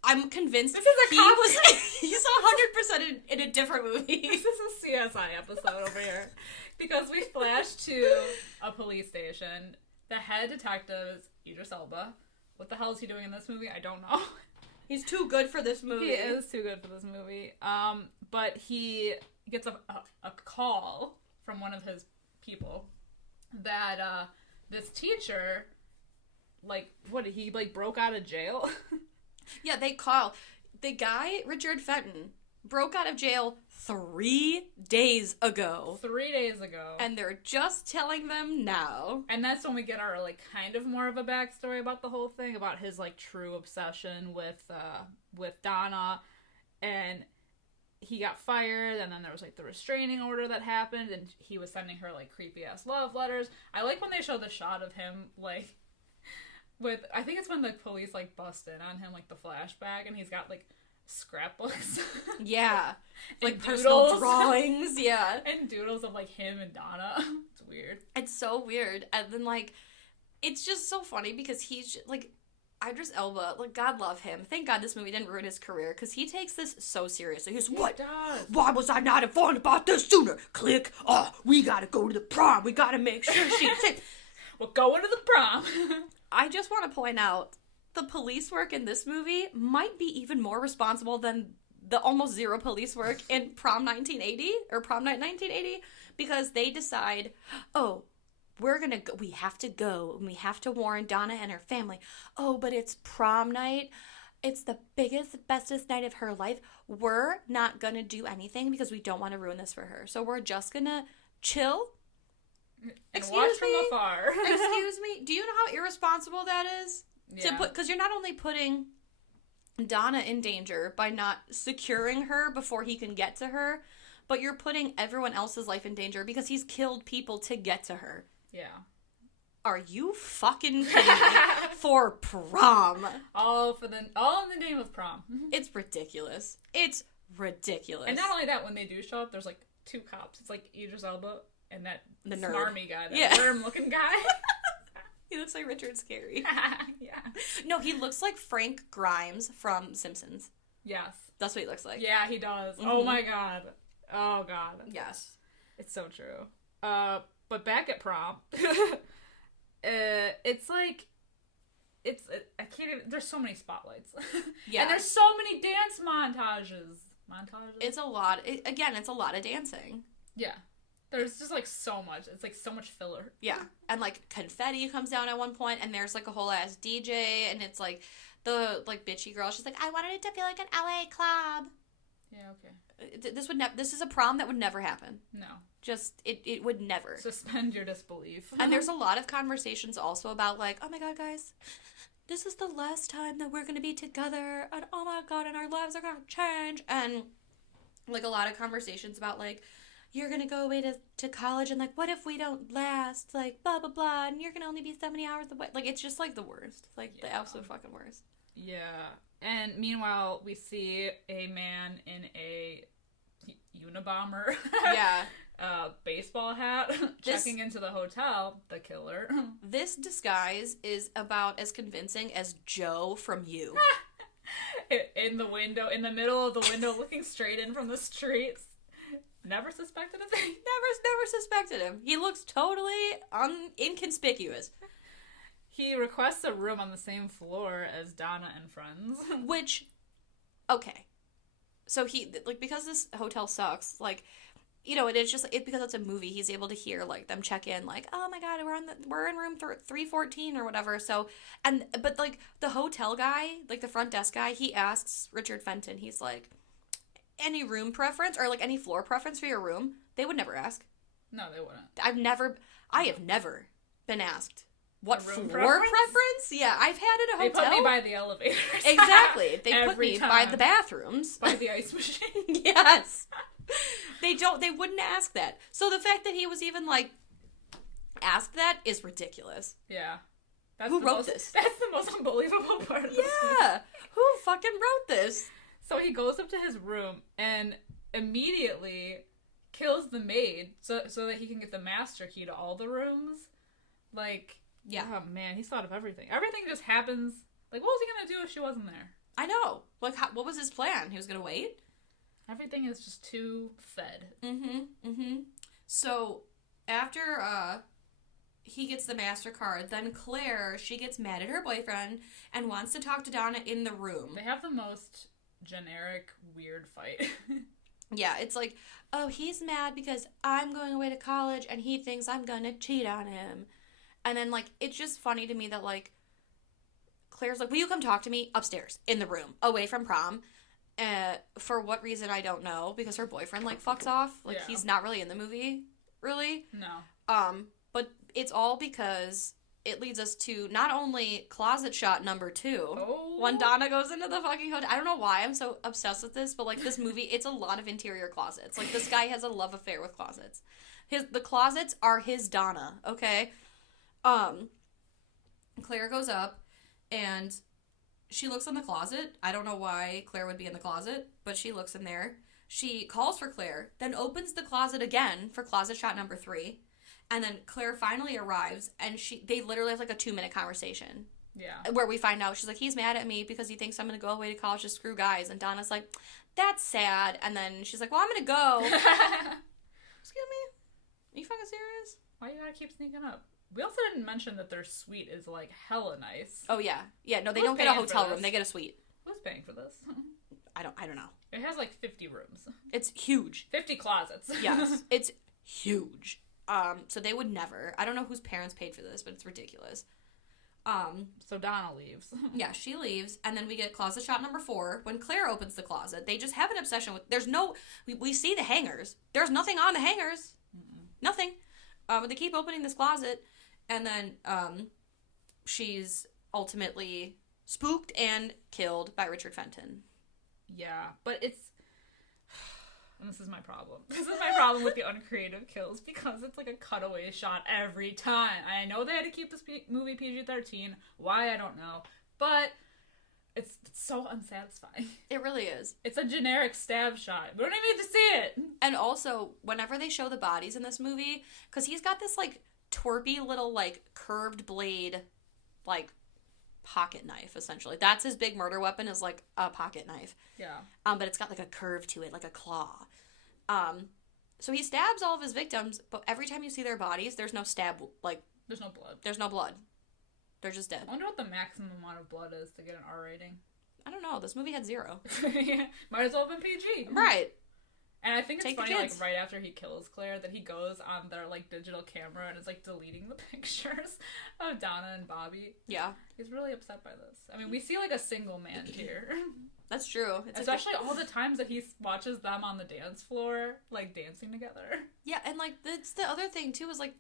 I'm convinced this is a cop. he's 100% in a different movie. This is a CSI episode over here. Because we flash to a police station. The head detective is Idris Elba. What the hell is he doing in this movie? I don't know. He's too good for this movie. He is too good for this movie. But he gets a call from one of his people that this teacher, like, he broke out of jail? Yeah, they call. The guy, Richard Fenton, broke out of jail 3 days ago. 3 days ago. And they're just telling them now. And that's when we get our, like, kind of more of a backstory about the whole thing, about his, like, true obsession with Donna. And he got fired, and then there was, like, the restraining order that happened, and he was sending her, like, creepy-ass love letters. I like when they show the shot of him, like, I think it's when the police, like, bust in on him, like, the flashback, and he's got, like, scrapbooks. Yeah. Like, doodles. personal drawings, yeah. And doodles of, like, him and Donna. It's weird. It's so weird. And then, like, it's just so funny because he's, like, Idris Elba, like, God love him. Thank God this movie didn't ruin his career, because he takes this so seriously. He's, what? Why was I not informed about this sooner? Click. Oh, we gotta go to the prom. We gotta make sure she's safe. We're going to the prom. I just want to point out, the police work in this movie might be even more responsible than the almost zero police work in Prom 1980, or Prom Night 1980, because they decide, oh, we have to go, and we have to warn Donna and her family. Oh, but it's prom night. It's the biggest, bestest night of her life. We're not gonna do anything because we don't want to ruin this for her. So we're just gonna chill. And watch from afar. Excuse me? Do you know how irresponsible that is? Yeah. Because you're not only putting Donna in danger by not securing her before he can get to her, but you're putting everyone else's life in danger because he's killed people to get to her. Yeah. Are you fucking kidding me? For prom. All in the name of prom. It's ridiculous. It's ridiculous. And not only that, when they do show up, there's like 2 cops. It's like Idris Elba and that the nerd. Smarmy guy, that worm-looking guy. He looks like Richard Scary. Yeah. No, he looks like Frank Grimes from Simpsons. Yes. That's what he looks like. Yeah, he does. Mm-hmm. Oh my god. Oh god. Yes. It's so true. But back at prom, it's like, I can't even, there's so many spotlights. Yeah. And there's so many dance montages. It's a lot. It's a lot of dancing. Yeah. There's just, like, so much. It's, like, so much filler. Yeah. And, like, confetti comes down at one point, and there's, like, a whole-ass DJ, and it's, like, the, like, bitchy girl. She's like, I wanted it to feel like an LA club. Yeah, okay. This is a prom that would never happen. No. Just, it would never. Suspend your disbelief. And there's a lot of conversations also about, like, oh my god, guys, this is the last time that we're gonna be together, and oh my god, and our lives are gonna change. And, like, a lot of conversations about, like, you're gonna go away to college, and, like, what if we don't last, like, blah, blah, blah, and you're gonna only be 70 hours away. Like, it's just, like, the worst. Like, the absolute fucking worst. Yeah. And meanwhile, we see a man in a Unabomber. Yeah. Baseball hat checking into the hotel, the killer. This disguise is about as convincing as Joe from You. In the window, in the middle of the window, looking straight in from the streets. Never suspected a thing. Never suspected him. He looks totally inconspicuous. He requests a room on the same floor as Donna and friends. Which, okay. So he, like, because this hotel sucks, like, you know, it's because it's a movie, he's able to hear, like, them check in, like, oh my god, we're in room 314 or whatever. So, but, like, the hotel guy, like, the front desk guy, he asks Richard Fenton, he's like, any room preference or, like, any floor preference for your room? They would never ask. No, they wouldn't. I have never been asked what floor preference? Yeah, I've had at a hotel. They put me by the elevators. Exactly. They put me time. by the bathrooms. By the ice machine. Yes. They wouldn't ask that. So the fact that he was even, like, asked that is ridiculous. Yeah. Who wrote this? That's the most unbelievable part of this. Yeah. Who fucking wrote this? So he goes up to his room and immediately kills the maid so that he can get the master key to all the rooms. Like, yeah. Oh man, he's thought of everything. Everything just happens. Like, what was he gonna do if she wasn't there? I know. Like, what was his plan? He was gonna wait? Everything is just too fed. So, after, he gets the MasterCard, then Claire, she gets mad at her boyfriend and wants to talk to Donna in the room. They have the most generic, weird fight. Yeah, it's like, oh, he's mad because I'm going away to college and he thinks I'm gonna cheat on him. And then, like, it's just funny to me that, like, Claire's like, will you come talk to me upstairs in the room, away from prom? For what reason, I don't know, because her boyfriend, like, fucks off. Like, he's not really in the movie, really. No. But it's all because it leads us to not only closet shot number 2, when Donna goes into the fucking hotel. I don't know why I'm so obsessed with this, but, like, this movie, it's a lot of interior closets. Like, this guy has a love affair with closets. The closets are his Donna, okay? Claire goes up, and she looks in the closet. I don't know why Claire would be in the closet, but she looks in there. She calls for Claire, then opens the closet again for closet shot number 3. And then Claire finally arrives, and they literally have, like, a 2-minute conversation. Yeah. Where we find out, she's like, he's mad at me because he thinks I'm going to go away to college to screw guys. And Donna's like, that's sad. And then she's like, well, I'm going to go. Excuse me? Are you fucking serious? Why you gotta keep sneaking up? We also didn't mention that their suite is, like, hella nice. Oh, yeah. Yeah, no, they don't get a hotel room. They get a suite. Who's paying for this? I don't know. It has, like, 50 rooms. It's huge. 50 closets. Yes. It's huge. So they would never. I don't know whose parents paid for this, but it's ridiculous. So Donna leaves. Yeah, she leaves, and then we get closet shot number 4. When Claire opens the closet, they just have an obsession with, we see the hangers. There's nothing on the hangers. Nothing. But they keep opening this closet, and then, she's ultimately spooked and killed by Richard Fenton. Yeah, but and this is my problem. This is my problem with the uncreative kills, because it's like a cutaway shot every time. I know they had to keep this movie PG-13. Why, I don't know. But it's so unsatisfying. It really is. It's a generic stab shot. We don't even need to see it. And also, whenever they show the bodies in this movie, because he's got this, like, twerpy little, like, curved blade, like, pocket knife, essentially. That's his big murder weapon, is, like, a pocket knife. Yeah. But it's got, like, a curve to it, like a claw. So he stabs all of his victims, but every time you see their bodies, there's no stab, like... There's no blood. There's no blood. They're just dead. I wonder what the maximum amount of blood is to get an R rating. I don't know. This movie had 0. Yeah, might as well have been PG. Right. And I think it's funny, like, right after he kills Claire, that he goes on their, like, digital camera and is, like, deleting the pictures of Donna and Bobby. Yeah. He's really upset by this. I mean, we see, like, a single man here. That's true. It's especially all the times that he watches them on the dance floor, like, dancing together. Yeah, and, like, that's the other thing, too, is, like,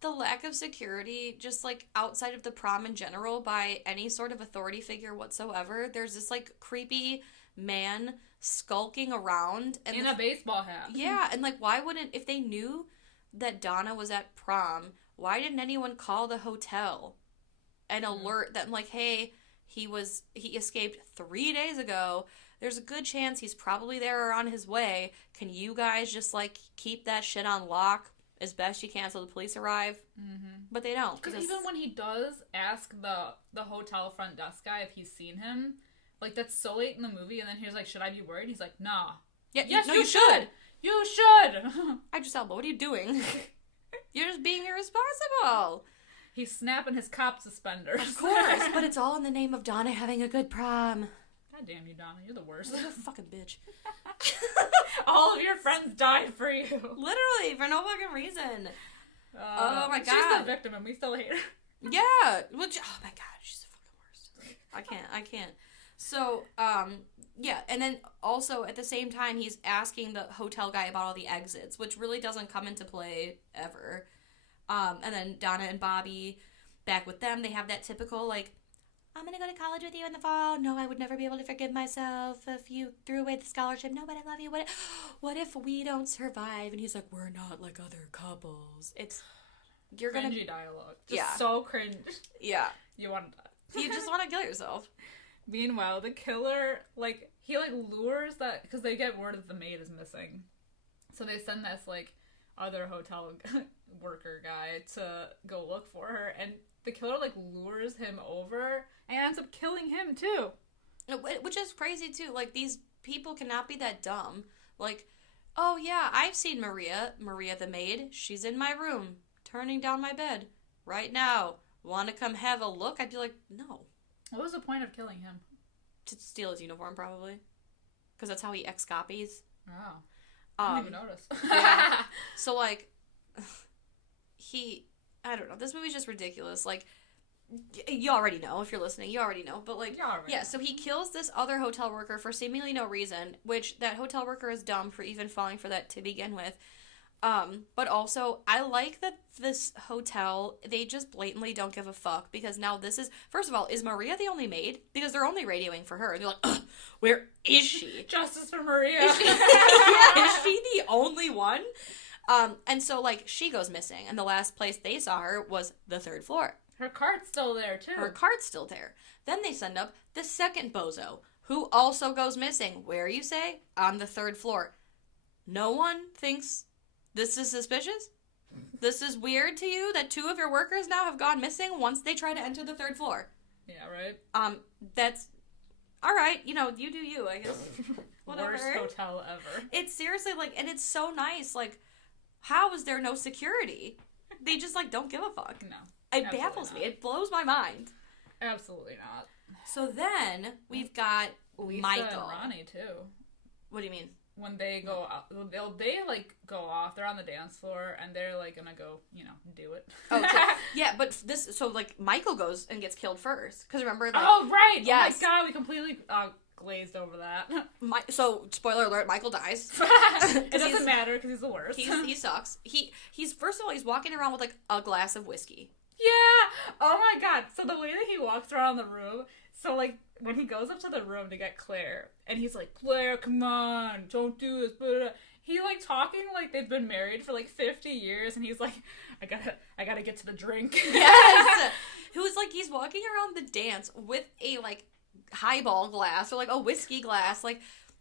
the lack of security, just, like, outside of the prom in general, by any sort of authority figure whatsoever. There's this, like, creepy man skulking around. And in a baseball hat. Yeah, and, like, why wouldn't, if they knew that Donna was at prom, why didn't anyone call the hotel and alert them, like, hey, he escaped 3 days ago. There's a good chance he's probably there or on his way. Can you guys just, like, keep that shit on lock as best you can so the police arrive? Mm-hmm. But they don't. Because even when he does ask the hotel front desk guy if he's seen him, like, that's so late in the movie, and then he's like, should I be worried? He's like, nah. Yeah, yes, no, you should. You should. Idris Elba, what are you doing? You're just being irresponsible. He's snapping his cop suspenders. Of course, but it's all in the name of Donna having a good prom. God damn you, Donna. You're the worst. You're a fucking bitch. All of your friends died for you. Literally, for no fucking reason. Oh my god. She's the victim and we still hate her. Yeah. Which, oh my god, she's the fucking worst. I can't. So, yeah, and then also at the same time, he's asking the hotel guy about all the exits, which really doesn't come into play ever. And then Donna and Bobby, back with them, they have that typical, like, I'm gonna go to college with you in the fall. No, I would never be able to forgive myself if you threw away the scholarship. No, but I love you. What if we don't survive? And he's like, we're not like other couples. You're gonna... Cringy dialogue. Just so cringe. Yeah. You want to die. You just want to kill yourself. Meanwhile, the killer, like, he, like, lures that, because they get word that the maid is missing. So they send this, like, other hotel worker guy to go look for her, and the killer, like, lures him over and ends up killing him, too. Which is crazy, too. Like, these people cannot be that dumb. Like, oh, yeah, I've seen Maria the maid. She's in my room, turning down my bed right now. Want to come have a look? I'd be like, no. What was the point of killing him? To steal his uniform, probably. Because that's how he X-copies. Oh. I didn't even notice. Yeah. So, like, I don't know. This movie's just ridiculous. Like, you already know. If you're listening, you already know. But, like, yeah, so he kills this other hotel worker for seemingly no reason, which that hotel worker is dumb for even falling for that to begin with. But also, I like that this hotel, they just blatantly don't give a fuck, because now this is, first of all, is Maria the only maid? Because they're only radioing for her. They're like, where is she? Justice for Maria. Is she the only one? And so, like, she goes missing, and the last place they saw her was the 3rd floor. Her cart's still there, too. Her cart's still there. Then they send up the second bozo, who also goes missing. Where, you say? On the 3rd floor. No one thinks this is suspicious? This is weird to you that 2 of your workers now have gone missing once they try to enter the 3rd floor? Yeah, right? That's... Alright, you know, you do you, I guess. Whatever. Worst hotel ever. It's seriously, like, and it's so nice, like, how is there no security? They just, like, don't give a fuck. No. It baffles me. It blows my mind. Absolutely not. So then, we've got Lisa Michael. and Ronnie, too. What do you mean? When they go out, they like go off. They're on the dance floor and they're like gonna go, you know, do it. Oh, so, yeah, but so like Michael goes and gets killed first, because remember? Like, oh right, yes. Oh my god, we completely glazed over that. So spoiler alert: Michael dies. It doesn't matter because he's the worst. He sucks. He's first of all, he's walking around with like a glass of whiskey. Yeah. Oh my god. So the way that he walks around the room, so like when he goes up to the room to get Claire, and he's like, Claire, come on, don't do this. But he like talking like they've been married for like 50 years, and he's like, I gotta get to the drink. Yes. Who's like, he's walking around the dance with a like highball glass or like a whiskey glass, like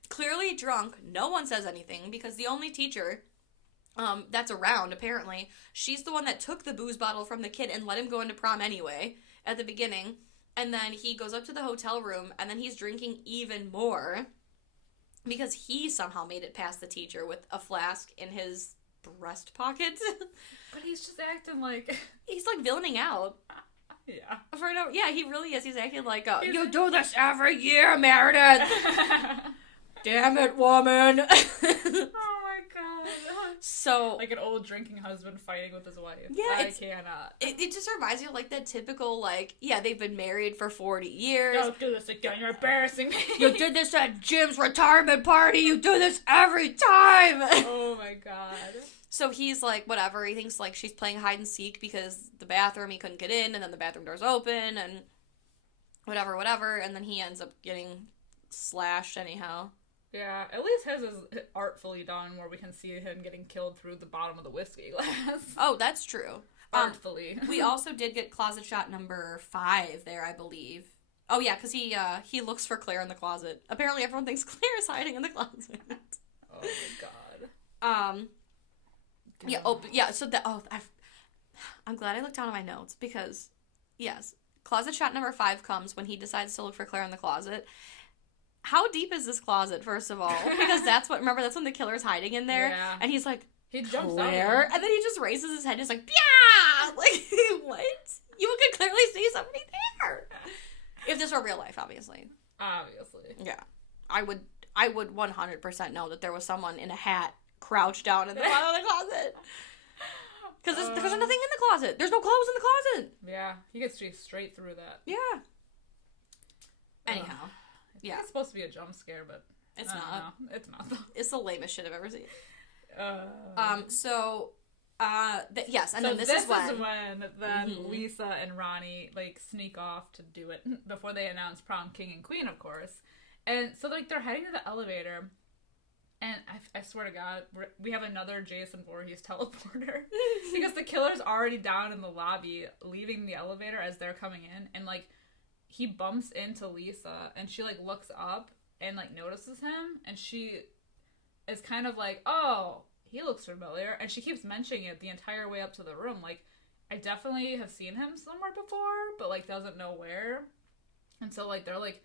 clearly drunk. No one says anything because the only teacher that's around, apparently, she's the one that took the booze bottle from the kid and let him go into prom anyway at the beginning. And then he goes up to the hotel room, and then he's drinking even more because he somehow made it past the teacher with a flask in his breast pocket. But he's just acting like... He's like villaining out. Yeah. Yeah, he really is. He's acting like, you do this every year, Meredith! Damn it, woman! Oh my god. So... Like an old drinking husband fighting with his wife. Yeah, I cannot. It just reminds me of like that typical, like, yeah, they've been married for 40 years. Don't do this again, you're embarrassing me. You did this at Jim's retirement party, you do this every time! Oh my god. So he's like, whatever, he thinks like she's playing hide and seek because the bathroom, he couldn't get in, and then the bathroom door's open, and whatever, and then he ends up getting slashed anyhow. Yeah, at least his is artfully done, where we can see him getting killed through the bottom of the whiskey glass. Oh, that's true. Artfully. We also did get closet shot number 5 there, I believe. Oh yeah, because he looks for Claire in the closet. Apparently everyone thinks Claire is hiding in the closet. Oh my god. Yeah, so I'm glad I looked down at my notes, because, yes, closet shot number 5 comes when he decides to look for Claire in the closet. How deep is this closet, first of all? Because that's when the killer's hiding in there, yeah. And he's like, he jumps Claire? out. And then he just raises his head, just like, yeah! Like, what? You could clearly see somebody there. If this were real life, obviously. Obviously. Yeah. I would 100% know that there was someone in a hat crouched down in the bottom of the closet. Because there's nothing in the closet. There's no clothes in the closet. Yeah, he gets straight through that. Yeah. Anyhow. Yeah. It's supposed to be a jump scare, but it's not. It's not, though. It's the lamest shit I've ever seen. Yes, and so then this is when Lisa and Ronnie like sneak off to do it before they announce prom king and queen, of course. And so like they're heading to the elevator, and I swear to God, we have another Jason Voorhees teleporter because the killer's already down in the lobby, leaving the elevator as they're coming in, and like he bumps into Lisa, and she like looks up and like notices him, and she is kind of like, oh, he looks familiar, and she keeps mentioning it the entire way up to the room, like, I definitely have seen him somewhere before, but like doesn't know where. And so like they're like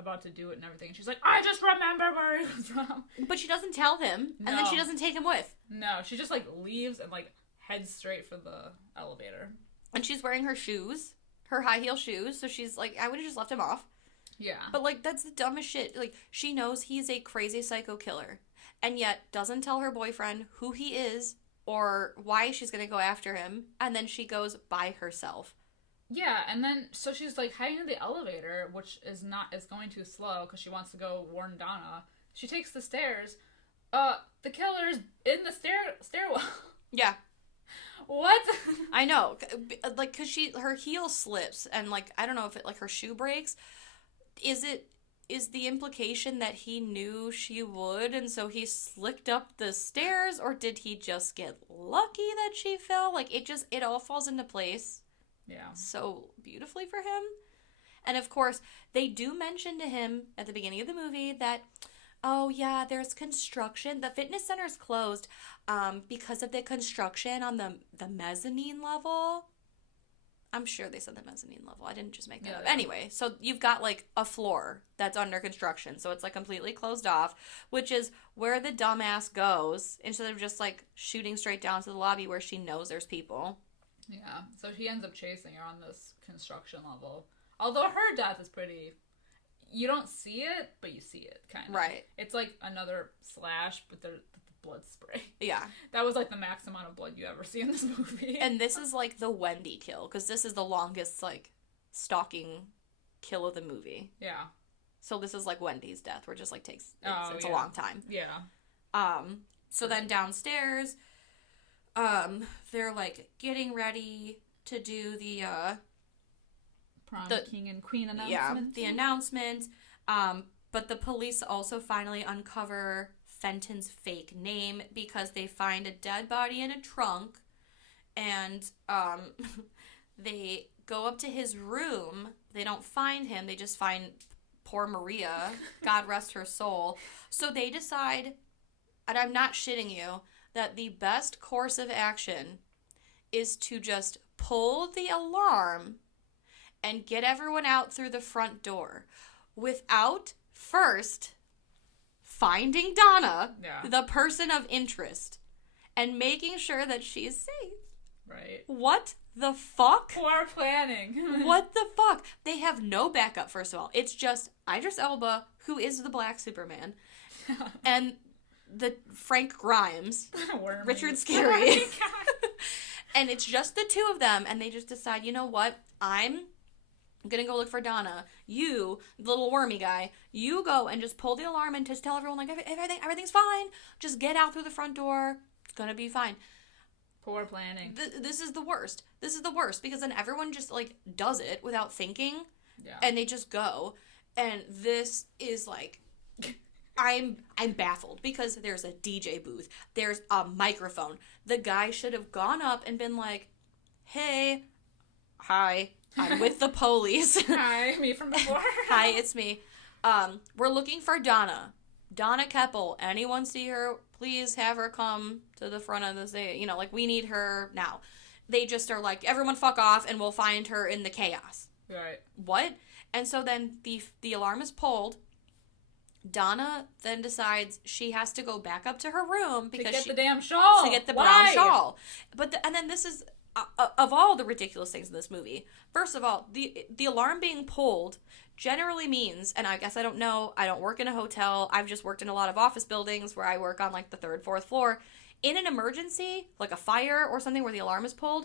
about to do it and everything. And she's like, I just remember where he was from. But she doesn't tell him, and then she doesn't take him with. No, she just, like, leaves and, like, heads straight for the elevator. And she's wearing her shoes, her high heel shoes, so she's like, I would have just left him off. Yeah. But, like, that's the dumbest shit. Like, she knows he's a crazy psycho killer, and yet doesn't tell her boyfriend who he is or why she's gonna go after him, and then she goes by herself. Yeah, and then, so she's, like, hiding in the elevator, which is going too slow, because she wants to go warn Donna. She takes the stairs. The killer's in the stairwell. Yeah. What? I know. Like, because her heel slips, and, like, I don't know if it, like, her shoe breaks. Is the implication that he knew she would, and so he slicked up the stairs, or did he just get lucky that she fell? Like, it all falls into place. Yeah. So beautifully for him. And of course, they do mention to him at the beginning of the movie that, oh yeah, there's construction. The fitness center is closed because of the construction on the mezzanine level. I'm sure they said the mezzanine level. I didn't just make that up. Yeah. Anyway, so you've got like a floor that's under construction. So it's like completely closed off, which is where the dumbass goes instead of just like shooting straight down to the lobby where she knows there's people. Yeah, so he ends up chasing her on this construction level. Although her death is pretty... You don't see it, but you see it, kind of. Right. It's like another slash, but the blood spray. Yeah. That was like the max amount of blood you ever see in this movie. And this is like the Wendy kill, because this is the longest, like, stalking kill of the movie. Yeah. So this is like Wendy's death, where it just, like, takes... It's yeah. a long time. Yeah. So then downstairs... they're like getting ready to do the Prom King and Queen announcement. Yeah, the announcement. But the police also finally uncover Fenton's fake name because they find a dead body in a trunk, and they go up to his room. They don't find him. They just find poor Maria. God rest her soul. So they decide, and I'm not shitting you, that the best course of action is to just pull the alarm and get everyone out through the front door without first finding Donna, the person of interest, and making sure that she's safe. Right. What the fuck? Poor planning. What the fuck? They have no backup, first of all. It's just Idris Elba, who is the Black Superman, and the Frank Grimes, Richard Scarry, and it's just the two of them, and they just decide, you know what, I'm gonna go look for Donna. You, the little wormy guy, you go and just pull the alarm and just tell everyone, like, everything's fine. Just get out through the front door. It's gonna be fine. Poor planning. This is the worst. This is the worst, because then everyone just, like, does it without thinking, and they just go, and this is, like... I'm baffled, because there's a DJ booth. There's a microphone. The guy should have gone up and been like, hey, hi, I'm with the police. Hi, me from before. Hi, it's me. We're looking for Donna. Donna Keppel. Anyone see her? Please have her come to the front of the stage. You know, like, we need her now. They just are like, everyone fuck off and we'll find her in the chaos. Right. What? And so then the alarm is pulled. Donna then decides she has to go back up to her room because to get the damn shawl. To get the brown shawl. And then this is of all the ridiculous things in this movie. First of all, the alarm being pulled generally means, and I guess I don't know, I don't work in a hotel. I've just worked in a lot of office buildings where I work on like the 3rd, 4th floor. In an emergency, like a fire or something where the alarm is pulled,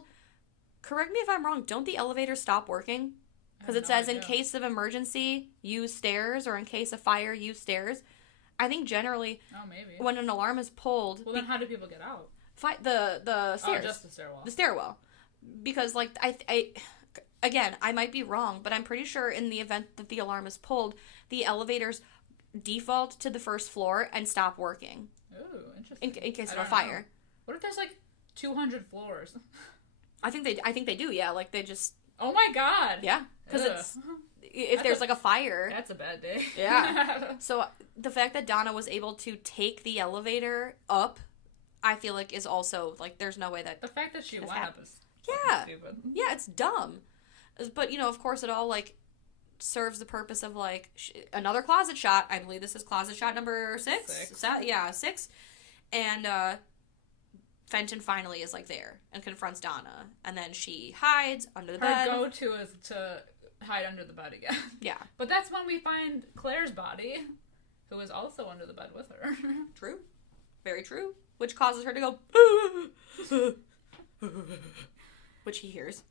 correct me if I'm wrong, don't the elevators stop working? Because it says, in case of emergency, use stairs, or in case of fire, use stairs. I think generally, maybe when an alarm is pulled... Well, then how do people get out? The stairs. Oh, just the stairwell. The stairwell. Because, like, again, I might be wrong, but I'm pretty sure in the event that the alarm is pulled, the elevators default to the 1st floor and stop working. Ooh, interesting. In case of a fire. Know. What if there's, like, 200 floors? I think they do, yeah. Like, they just... Oh my god! Yeah, because if there's like a fire... That's a bad day. Yeah. So the fact that Donna was able to take the elevator up, I feel like is also, like, there's no way that... The fact that she went up is yeah. stupid. Yeah, it's dumb. But, you know, of course it all, like, serves the purpose of, like, another closet shot. I believe this is closet shot number 6. 6. And Fenton finally is, like, there and confronts Donna. And then she hides under the bed. Her go-to is to hide under the bed again. Yeah. But that's when we find Claire's body, who is also under the bed with her. True. Very true. Which causes her to go, which he hears.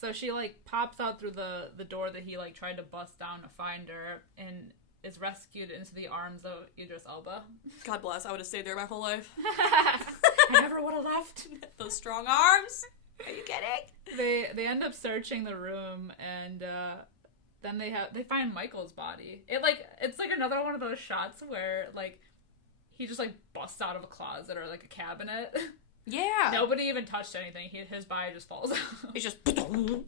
So she, like, pops out through the door that he, like, tried to bust down to find her, and is rescued into the arms of Idris Elba. God bless. I would have stayed there my whole life. I never would have left. Those strong arms. Are you kidding? They end up searching the room, and then they find Michael's body. It's like another one of those shots where, like, he just, like, busts out of a closet or, like, a cabinet. Yeah. Nobody even touched anything. His body just falls out. It's just... Oh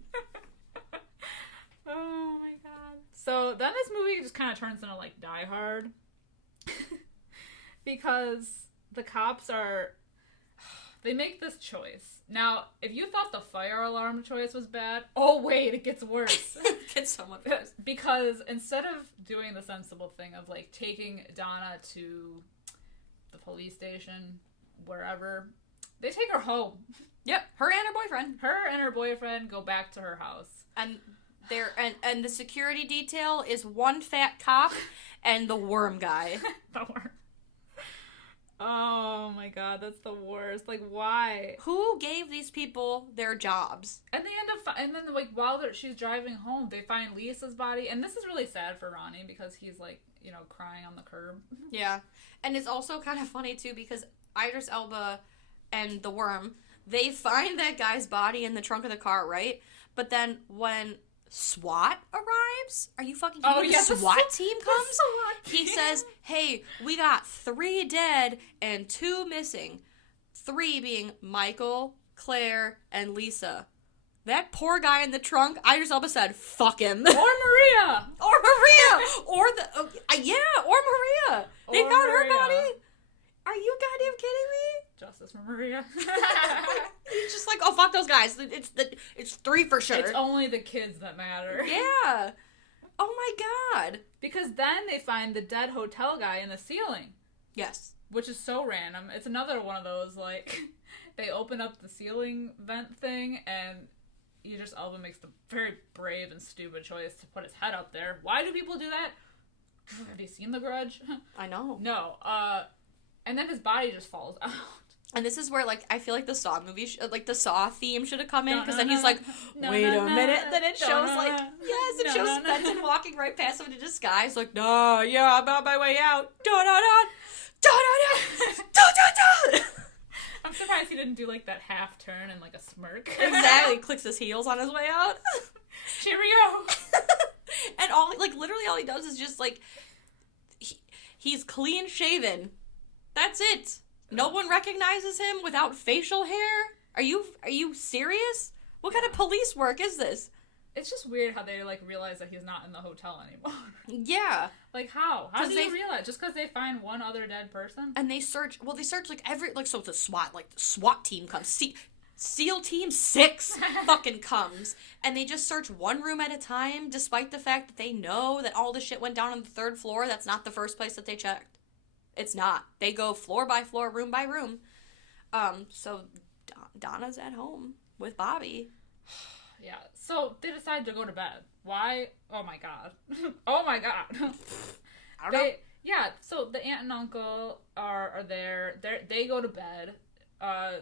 my god. So then this movie just kind of turns into, like, Die Hard. Because the cops they make this choice. Now, if you thought the fire alarm choice was bad, oh wait, it gets worse. It gets so much worse. Because instead of doing the sensible thing of, like, taking Donna to the police station, wherever, they take her home. Yep, her and her boyfriend. Her and her boyfriend go back to her house. And and the security detail is one fat cop and the worm guy. The worm. Oh my god, that's the worst. Like, why? Who gave these people their jobs? And they end up, and then, like, while she's driving home, they find Lisa's body, and this is really sad for Ronnie because he's, like, you know, crying on the curb. Yeah, and it's also kind of funny too because Idris Elba and the worm, they find that guy's body in the trunk of the car, right? But then when SWAT arrives, are you fucking kidding me? The SWAT team comes. He says, "Hey, we got 3 dead and 2 missing. 3 being Michael, Claire, and Lisa." That poor guy in the trunk, Idris Elba said, "Fuck him." Or Maria. Or Maria. Or Maria. They found her body. Are you goddamn kidding me? Justice for Maria. He's just like, oh, fuck those guys. It's 3 for sure. It's only the kids that matter. Yeah. Oh my god. Because then they find the dead hotel guy in the ceiling. Yes. Which is so random. It's another one of those, like, they open up the ceiling vent thing, and Idris Elba makes the very brave and stupid choice to put his head up there. Why do people do that? Have you seen The Grudge? I know. No. And then his body just falls out. And this is where, like, I feel like the Saw movie, like, the Saw theme should have come in, because then he's like, wait a minute, then it shows, like, yes, it shows Benson walking right past him in disguise, like, nah, yeah, I'm on my way out, da-da-da. I'm surprised he didn't do, like, that half turn and, like, a smirk. Exactly, clicks his heels on his way out. Cheerio! And literally all he does is just, like, he's clean shaven. That's it. No one recognizes him without facial hair? Are you serious? What kind of police work is this? It's just weird how they, like, realize that he's not in the hotel anymore. Yeah. Like, how? How do they realize? Just because they find one other dead person? And they search, like, so it's a SWAT, like, the SWAT team comes, SEAL Team 6 fucking comes, and they just search one room at a time, despite the fact that they know that all the shit went down on the 3rd floor. That's not the first place that they checked. It's not. They go floor by floor, room by room. So Donna's at home with Bobby. Yeah. So they decide to go to bed. Why? Oh my god. Oh my god. I don't know. Yeah. So the aunt and uncle are there. They go to bed. I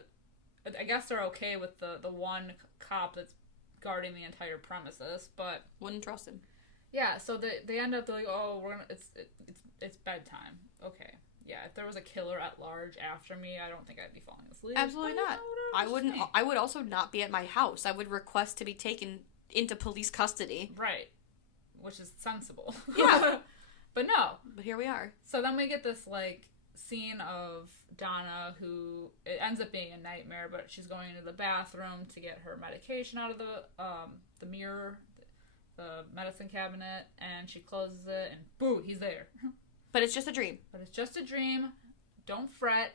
guess they're okay with the one cop that's guarding the entire premises, but wouldn't trust him. Yeah. So they end up, they're like, oh, it's bedtime. Okay. Yeah, if there was a killer at large after me, I don't think I'd be falling asleep. Absolutely not. I would also not be at my house. I would request to be taken into police custody. Right. Which is sensible. Yeah. But no. But here we are. So then we get this, like, scene of Donna, who, it ends up being a nightmare, but she's going into the bathroom to get her medication out of the mirror, the medicine cabinet, and she closes it, and boo, he's there. But it's just a dream. But it's just a dream. Don't fret.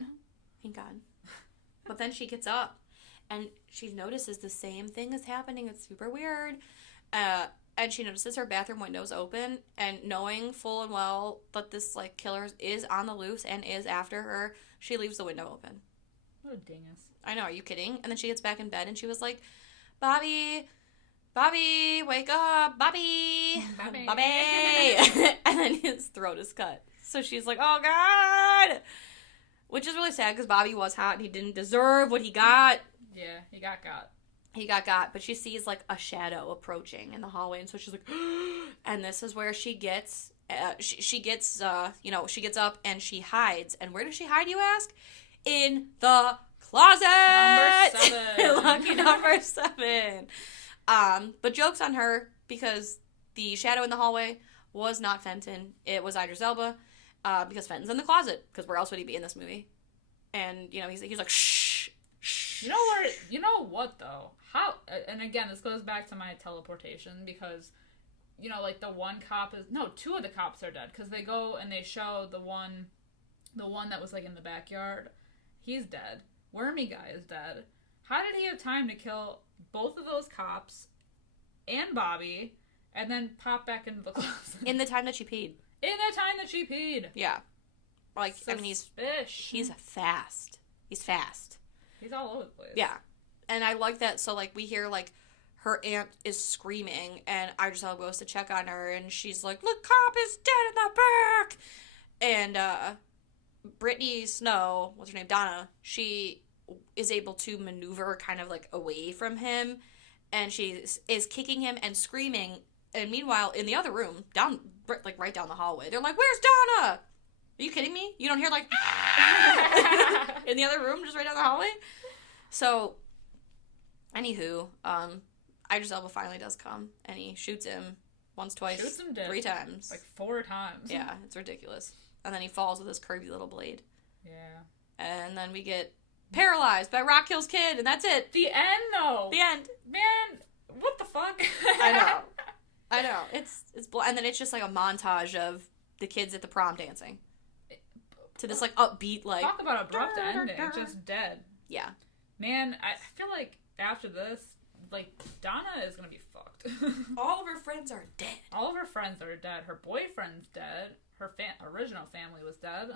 Thank God. But then she gets up, and she notices the same thing is happening. It's super weird. and she notices her bathroom windows open, and knowing full and well that this, like, killer is on the loose and is after her, she leaves the window open. What a dingus. I know, are you kidding? And then she gets back in bed, and she was like, Bobby, wake up, Bobby. And then his throat is cut. So she's like, oh, God. Which is really sad, because Bobby was hot, and he didn't deserve what he got. Yeah, he got. He got, but she sees, like, a shadow approaching in the hallway, and so she's like, and this is where she gets, she gets up, and she hides. And where does she hide, you ask? In the closet! Number 7. Lucky number 7. But joke's on her, because the shadow in the hallway was not Fenton. It was Idris Elba, because Fenton's in the closet, because where else would he be in this movie? And, he's like, shh. You know what, though? How, and again, this goes back to my teleportation, because, like, the one cop is, no, 2 of the cops are dead, because they go and they show the one that was, like, in the backyard, he's dead. Wormy guy is dead. How did he have time to kill both of those cops and Bobby, and then pop back into the closet? In the time that she peed. Yeah. Like, Suspish. I mean, he's fast. He's fast. He's all over the place. Yeah. And I like that. So, like, we hear, like, her aunt is screaming, and Idris Elba goes to check on her, and she's like, look, cop is dead in the back! And, Brittany Snow, what's her name, Donna, she is able to maneuver kind of, like, away from him, and she is kicking him and screaming, and meanwhile, in the other room, right down the hallway, they're like, where's Donna? Are you kidding me? You don't hear, like, in the other room, just right down the hallway? So, anywho, Idris Elba finally does come, and he shoots him once, twice, Shoots him dead. 3 times. Like 4 times. Yeah, it's ridiculous. And then he falls with his curvy little blade. Yeah. And then we get paralyzed by Rock Hill's kid, and that's it. The end, though. The end. Man, what the fuck? I know. It's and then it's just like a montage of the kids at the prom dancing. To this, like, upbeat, like... Talk about abrupt ending. Just dead. Yeah. Man, I feel like after this, like, Donna is gonna be fucked. All of her friends are dead. All of her friends are dead. Her boyfriend's dead. Her original family was dead.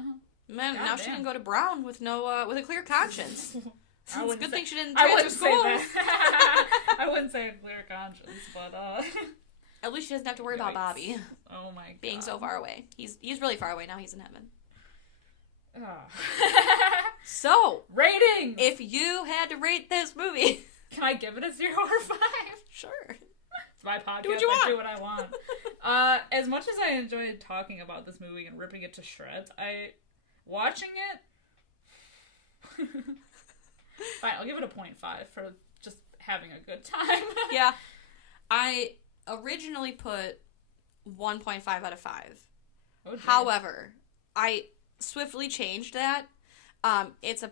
Man, God now damn. she can go to Brown with no, with a clear conscience. It's a good thing she didn't I transfer wouldn't schools. say that. I wouldn't say a clear conscience, but At least she doesn't have to worry about Bobby oh my god, being so far away. He's really far away now. He's in heaven. So, rating. if you had to rate this movie, Can I give it a 0 or 5? sure. It's my podcast. Do what you want. I do what I want. As much as I enjoyed talking about this movie and ripping it to shreds, watching it. Fine, I'll give it a 0.5 for just having a good time. Yeah. I originally put 1.5 out of 5. Oh, dear. However, I swiftly changed that. It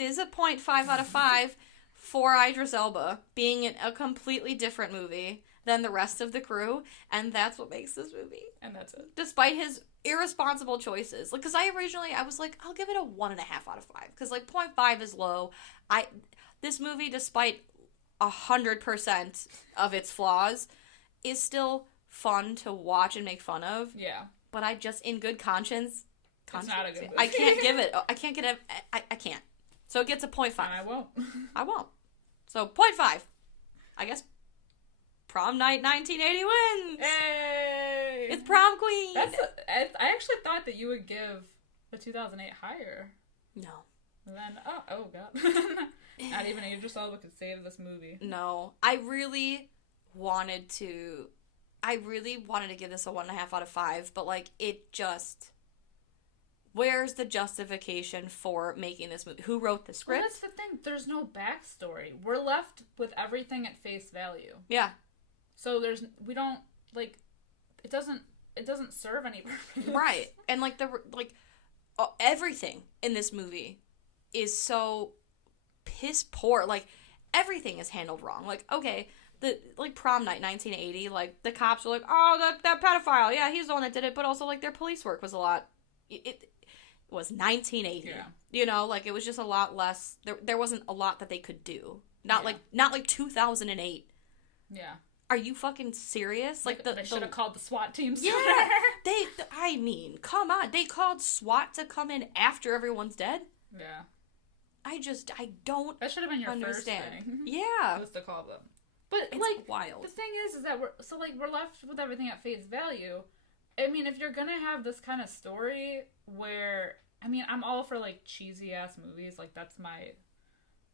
is a 0.5 out of 5 for Idris Elba being in a completely different movie than the rest of the crew, and that's what makes this movie. And that's it. Despite his irresponsible choices. Like, because I was like, I'll give it a 1.5 out of 5. Because, like, 0.5 is low. This movie, despite 100% of its flaws, is still fun to watch and make fun of. Yeah. But I just, in good conscience, It's not a good movie. I can't give it. I can't. So it gets a 0.5. And I won't. I won't. So 0.5. I guess Prom Night 1980 wins. Hey! It's Prom Queen. I actually thought that you would give the 2008 higher. No. And then, oh god. Not even Idris Elba could save this movie. No. I really wanted to give this a 1.5 out of 5, but, like, it just... Where's the justification for making this movie? Who wrote the script? Well, that's the thing. There's no backstory. We're left with everything at face value. Yeah. So we don't, like, it doesn't serve any purpose. Right. And, like, everything in this movie is so piss poor. Like, everything is handled wrong. Like, okay, Prom Night 1980, like, the cops were like, oh, that pedophile, yeah, he's the one that did it, but also, like, their police work was a lot, it was 1980. Yeah. You know, like, it was just a lot less, there wasn't a lot that they could do. Not like 2008. Yeah. are you fucking serious? Like they should have called the SWAT team. Yeah, I mean, come on. They called SWAT to come in after everyone's dead? Yeah. I don't That should have been your understand. first thing. Yeah. Was to call them. But, it's like, wild. The thing is that we're left with everything at face value. I mean, if you're gonna have this kind of story where, I mean, I'm all for, like, cheesy-ass movies. Like, that's my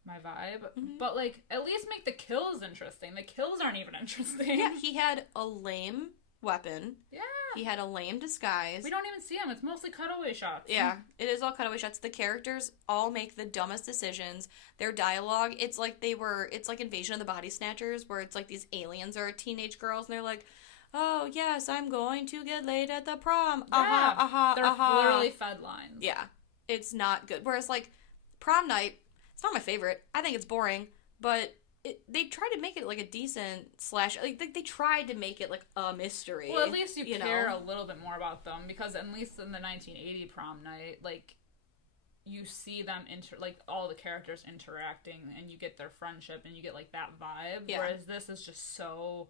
vibe. Mm-hmm. But, like, at least make the kills interesting. The kills aren't even interesting. Yeah, he had a lame weapon. Yeah. He had a lame disguise. We don't even see him. It's mostly cutaway shots. Yeah, it is all cutaway shots. The characters all make the dumbest decisions. Their dialogue, it's like Invasion of the Body Snatchers, where it's like these aliens are teenage girls, and they're like, oh, yes, I'm going to get laid at the prom. Yeah. They're literally fed lines. Yeah. It's not good. Whereas, like, Prom Night, it's not my favorite. I think it's boring, but they tried to make it, like, a decent slash... Like, they tried to make it, like, a mystery. Well, at least you care a little bit more about them, because at least in the 1980 Prom Night, like, you see them, like, all the characters interacting, and you get their friendship, and you get, like, that vibe. Yeah. Whereas this is just so...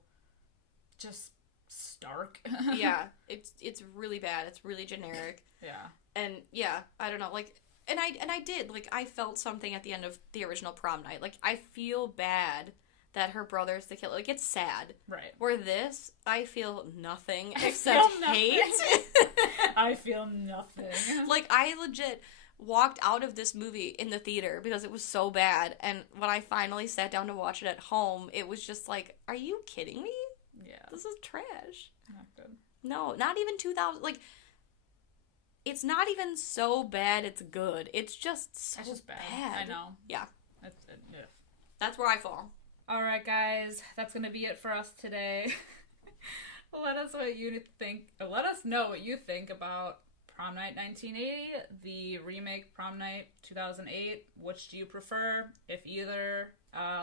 just stark. Yeah. It's really bad. It's really generic. Yeah. And, yeah, I don't know, like... And I did, like, I felt something at the end of the original Prom Night. Like, I feel bad that her brother's the killer. Like, it's sad. Right. Where this, I feel nothing except hate. I feel nothing. Like, I legit walked out of this movie in the theater because it was so bad. And when I finally sat down to watch it at home, it was just like, are you kidding me? Yeah. This is trash. Not good. No, not even 2000. Like... It's not even so bad it's good. It's just so bad. I know. Yeah. Yeah. That's where I fall. All right, guys. That's going to be it for us today. Let us know what you think about Prom Night 1980, the remake Prom Night 2008. Which do you prefer, if either?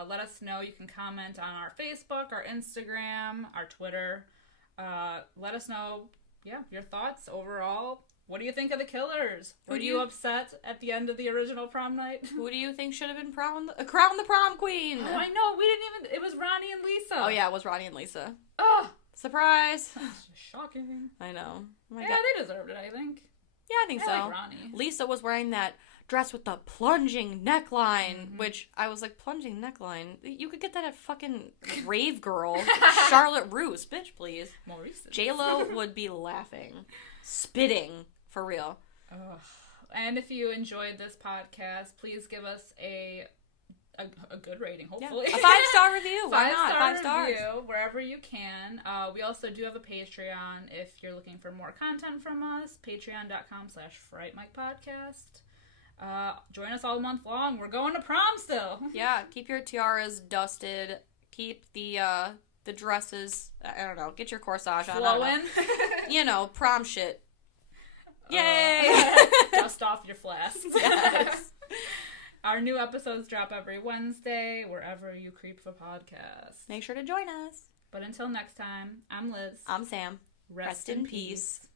Let us know. You can comment on our Facebook, our Instagram, our Twitter. Let us know, your thoughts overall. What do you think of the killers? Were you upset at the end of the original Prom Night? Who do you think should have been crowned the prom queen? Oh, I know. We didn't even... It was Ronnie and Lisa. Oh, yeah. It was Ronnie and Lisa. Ugh. Surprise. Shocking. I know. Oh my God. They deserved it, I think. Yeah, I think so. Like Ronnie. Lisa was wearing that dress with the plunging neckline, which I was like, plunging neckline? You could get that at fucking Rave Girl. Charlotte Roos. Bitch, please. More recent. J-Lo would be laughing. Spitting. For real. Ugh. And if you enjoyed this podcast, please give us a good rating, hopefully. Yeah. A 5-star review. Why not? 5 stars. Review, wherever you can. We also do have a Patreon if you're looking for more content from us. Patreon.com/Fright Mic Podcast. Join us all month long. We're going to prom still. Yeah, keep your tiaras dusted. Keep the dresses, I don't know, get your corsage on. Flowing. Prom shit. Yay! Dust off your flasks. Yes. Our new episodes drop every Wednesday, wherever you creep for podcasts. Make sure to join us. But until next time, I'm Liz. I'm Sam. Rest in peace.